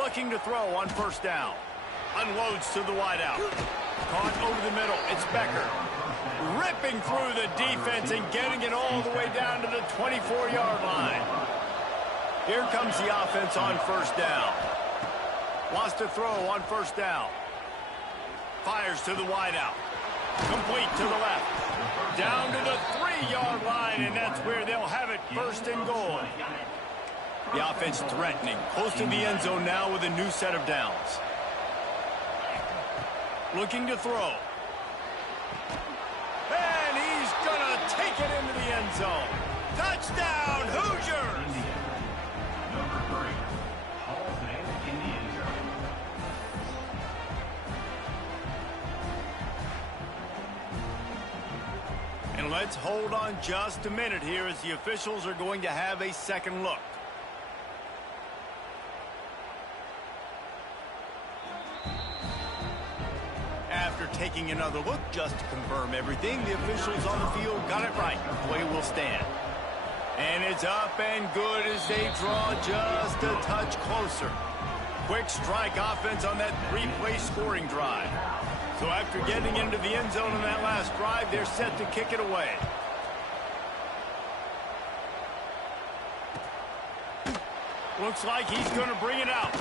Looking to throw on first down. Unloads to the wideout. Caught over the middle. It's Becker. Ripping through the defense and getting it all the way down to the 24-yard line. Here comes the offense on first down. Wants to throw on first down. Fires to the wideout. Complete to the left. Down to the 3-yard line, and that's where they'll have it, 1st and goal. The offense threatening. Close to the end zone now with a new set of downs. Looking to throw. And he's going to take it into the end zone. Touchdown, Hoosiers! And let's hold on just a minute here as the officials are going to have a second look. After taking another look just to confirm everything, the officials on the field got it right. The play will stand. And it's up and good as they draw just a touch closer. Quick strike offense on that 3-play scoring drive. So after getting into the end zone in that last drive, they're set to kick it away. Looks like he's going to bring it out.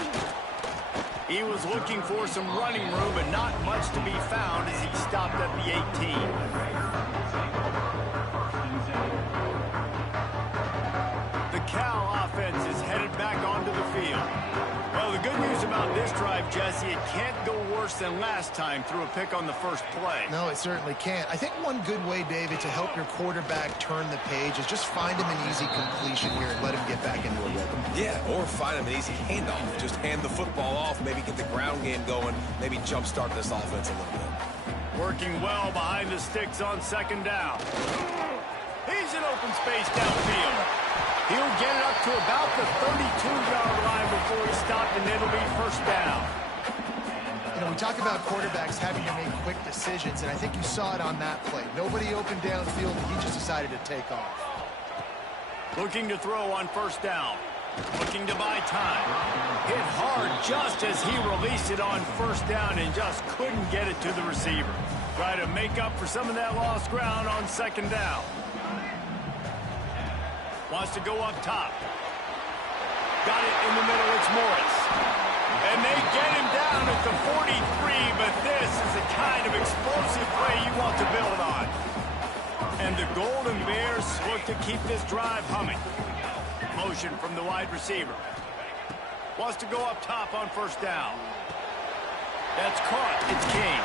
He was looking for some running room, but not much to be found as he stopped at the 18. The Cal offense is headed back onto the field. Well, the good news about this drive, Jesse, it can't go worse than last time through a pick on the first play. No, it certainly can't. I think one good way, David, to help your quarterback turn the page is just find him an easy completion here and let him get back into a rhythm. Yeah, or find him an easy handoff. Just hand the football off, maybe get the ground game going, maybe jumpstart this offense a little bit. Working well behind the sticks on second down. He's in open space downfield. He'll get it up to about the 32-yard line before he stopped, and it'll be first down. You know, we talk about quarterbacks having to make quick decisions, and I think you saw it on that play. Nobody open downfield, and he just decided to take off. Looking to throw on first down. Looking to buy time. Hit hard just as he released it on first down and just couldn't get it to the receiver. Try to make up for some of that lost ground on second down. Wants to go up top. Got it in the middle. It's Morris. And they get him down at the 43, but this is the kind of explosive play you want to build on. And the Golden Bears look to keep this drive humming. Motion from the wide receiver. Wants to go up top on first down. That's caught. It's King.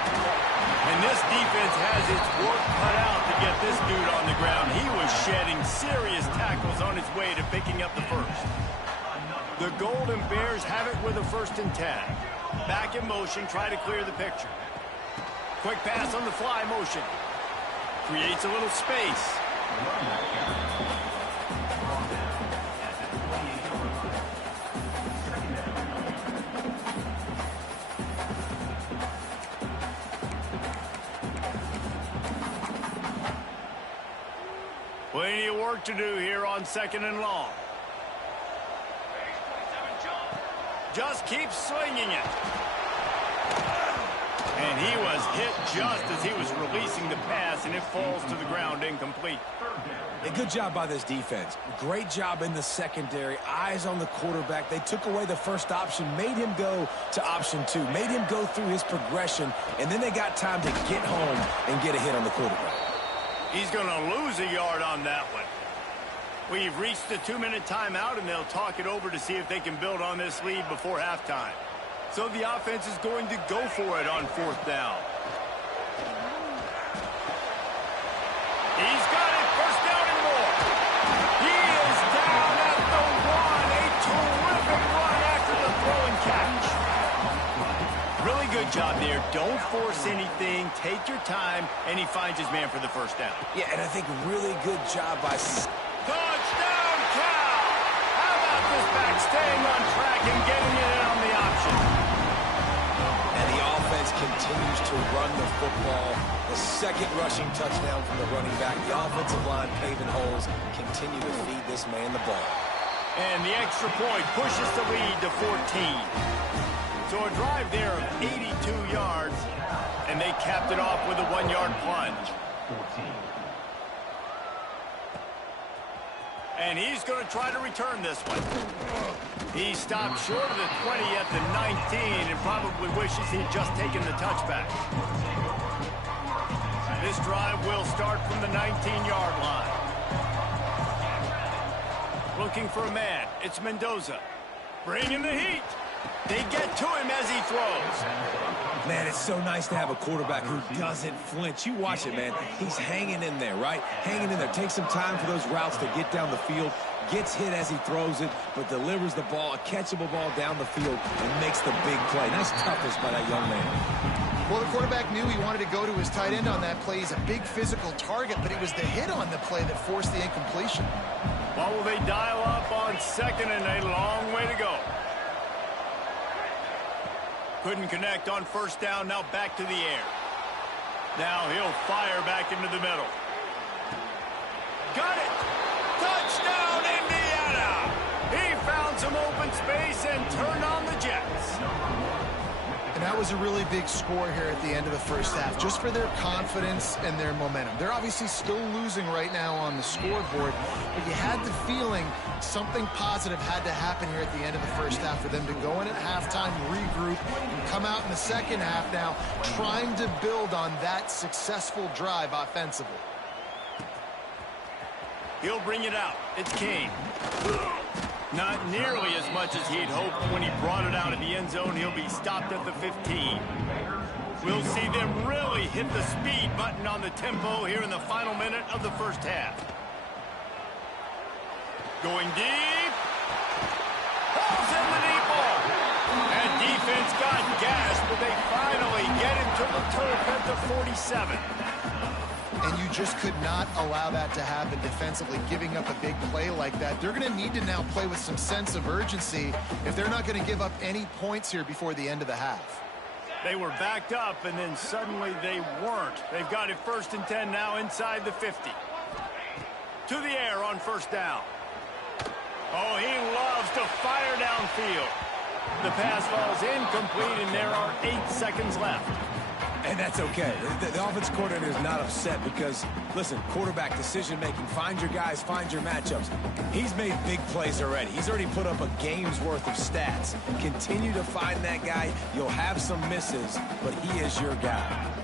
And this defense has its work cut out to get this dude on the ground. He was shedding serious tackles on his way to picking up the first. The Golden Bears have it with a 1st and 10. Back in motion, try to clear the picture. Quick pass on the fly motion. Creates a little space. Plenty of work to do here on 2nd and long. Just keeps swinging it. And he was hit just as he was releasing the pass, and it falls to the ground incomplete. A good job by this defense. Great job in the secondary. Eyes on the quarterback. They took away the first option, made him go to option 2, made him go through his progression, and then they got time to get home and get a hit on the quarterback. He's going to lose a yard on that one. We've reached the 2-minute timeout, and they'll talk it over to see if they can build on this lead before halftime. So the offense is going to go for it on 4th down. He's got it, 1st down and more. He is down at the 1. A terrific run after the throw and catch. Really good job there. Don't force anything. Take your time, and he finds his man for the 1st down. Yeah, and I think really good job by... Touchdown, Cal! How about this back staying on track and getting it in on the option? And the offense continues to run the football. The 2nd rushing touchdown from the running back. The offensive line paving holes. Continue to feed this man the ball. And the extra point pushes the lead to 14. So a drive there of 82 yards, and they capped it off with a 1-yard plunge. And he's going to try to return this one. He stopped short of the 20 at the 19 and probably wishes he'd just taken the touchback. This drive will start from the 19-yard line. Looking for a man. It's Mendoza. Bringing the heat. They get to him as he throws. Man, it's so nice to have a quarterback who doesn't flinch. You watch it, man. He's hanging in there, right? Hanging in there. Takes some time for those routes to get down the field. Gets hit as he throws it, but delivers the ball, a catchable ball down the field, and makes the big play. Nice toughness by that young man. Well, the quarterback knew he wanted to go to his tight end on that play. He's a big physical target, but it was the hit on the play that forced the incompletion. Well, will they dial up on 2nd and a long way to go? Couldn't connect on 1st down, now back to the air. Now he'll fire back into the middle. Got it! Touchdown, Indiana! He found some open space and turned on the Jets. And that was a really big score here at the end of the 1st half, just for their confidence and their momentum. They're obviously still losing right now on the scoreboard, but you had the feeling something positive had to happen here at the end of the 1st half for them to go in at halftime, regroup, and come out in the 2nd half now trying to build on that successful drive offensively. He'll bring it out. It's Kane. Not nearly as much as he'd hoped when he brought it out of the end zone. He'll be stopped at the 15. We'll see them really hit the speed button on the tempo here in the final minute of the 1st half. Going deep. Pulls in the deep ball. And defense got gashed, but they finally get him to the turf at the 47. And you just could not allow that to happen defensively, giving up a big play like that. They're going to need to now play with some sense of urgency if they're not going to give up any points here before the end of the half. They were backed up, and then suddenly they weren't. They've got it 1st and 10 now inside the 50. To the air on 1st down. Oh, he loves to fire downfield. The pass falls incomplete, and there are 8 seconds left. And that's okay. The offense coordinator is not upset because, listen, quarterback decision-making, find your guys, find your matchups. He's made big plays already. He's already put up a game's worth of stats. Continue to find that guy. You'll have some misses, but he is your guy.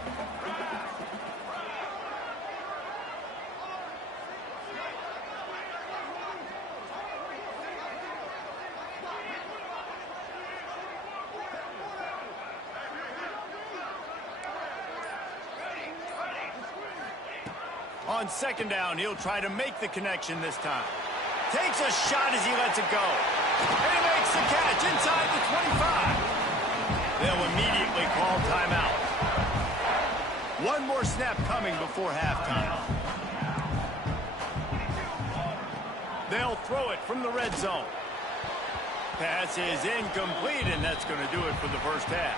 On 2nd down, he'll try to make the connection this time. Takes a shot as he lets it go. And he makes the catch inside the 25. They'll immediately call timeout. One more snap coming before halftime. They'll throw it from the red zone. Pass is incomplete, and that's going to do it for the first half.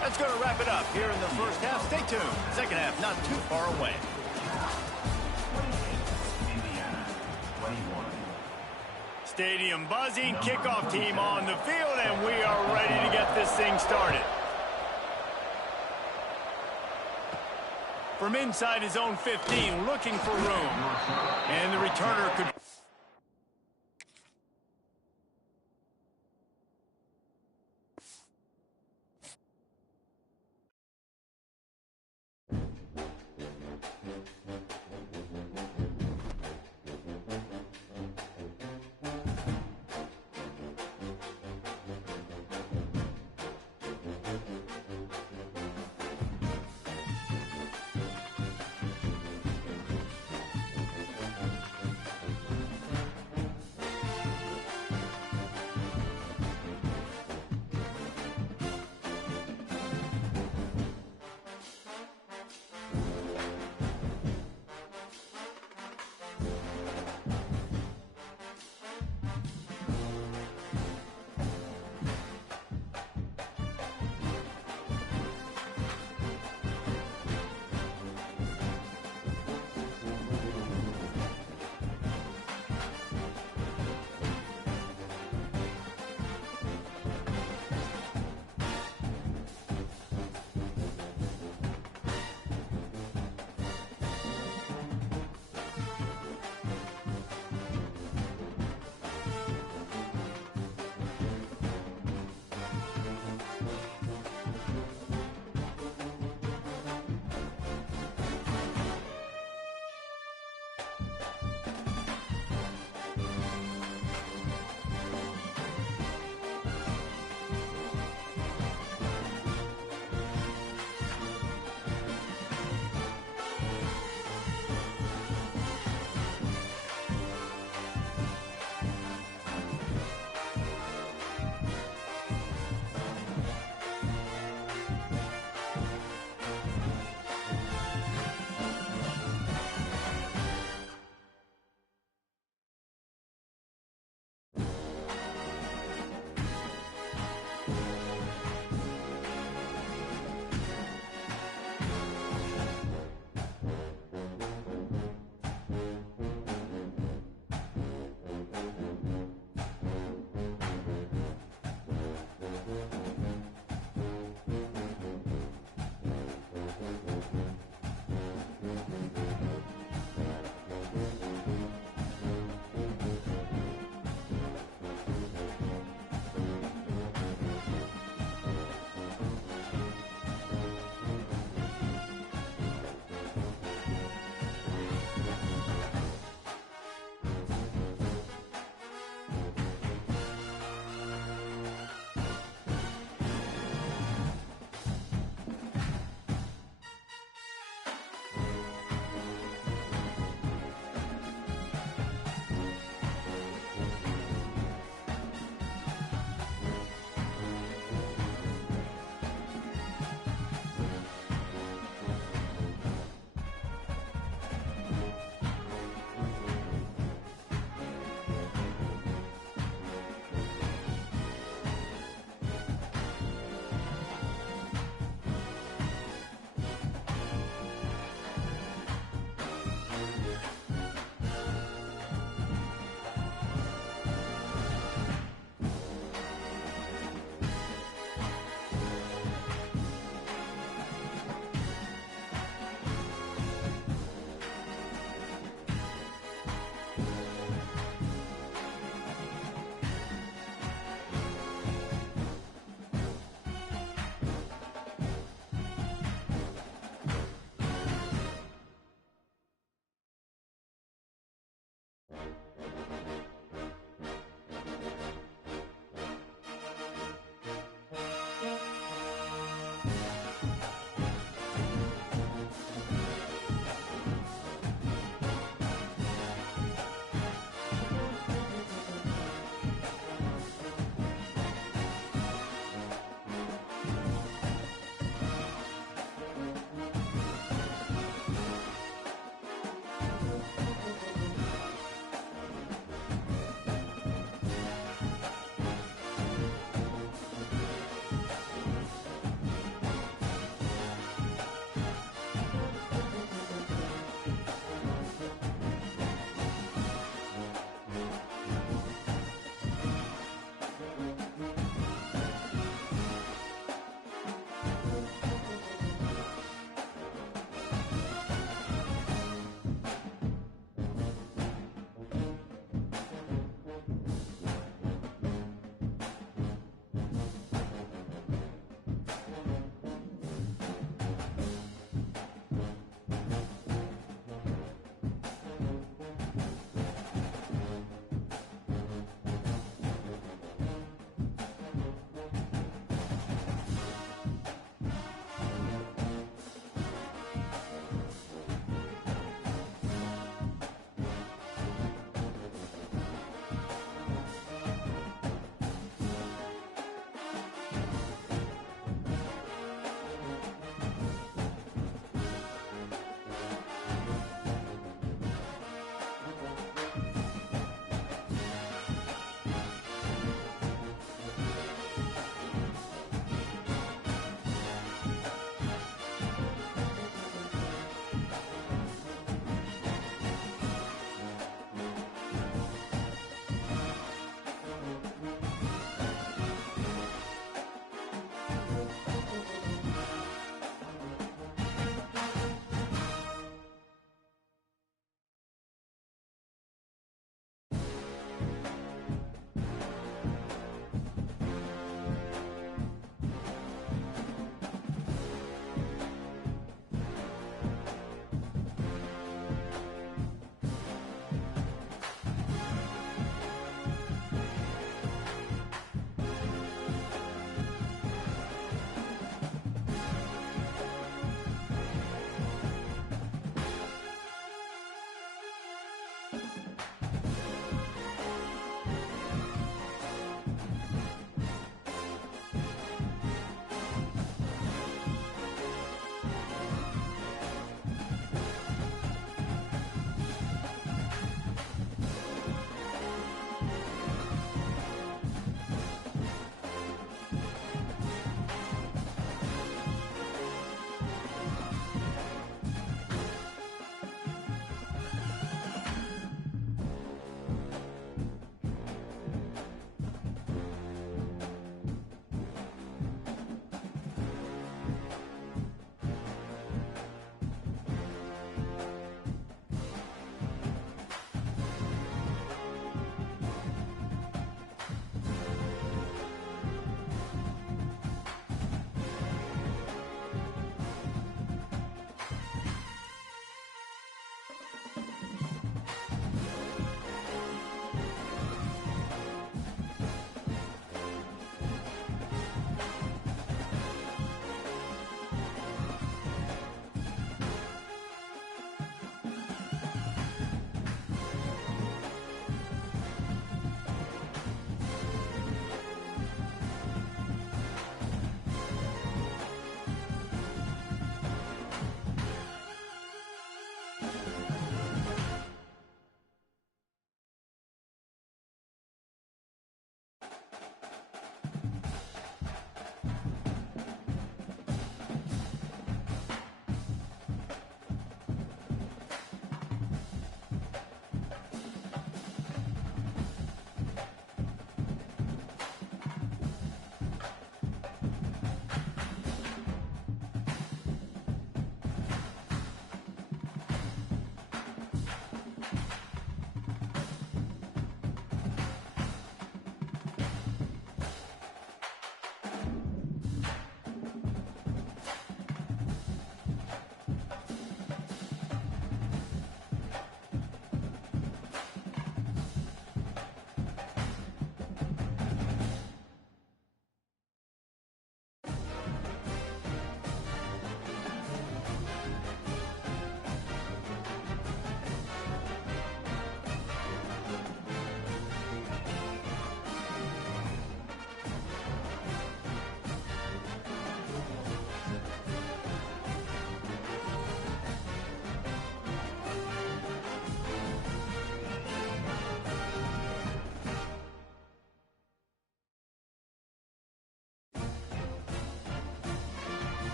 That's going to wrap it up here in the first half. Stay tuned. Second half not too far away. Stadium buzzing, kickoff team on the field, and we are ready to get this thing started. From inside his own 15, looking for room. And the returner could...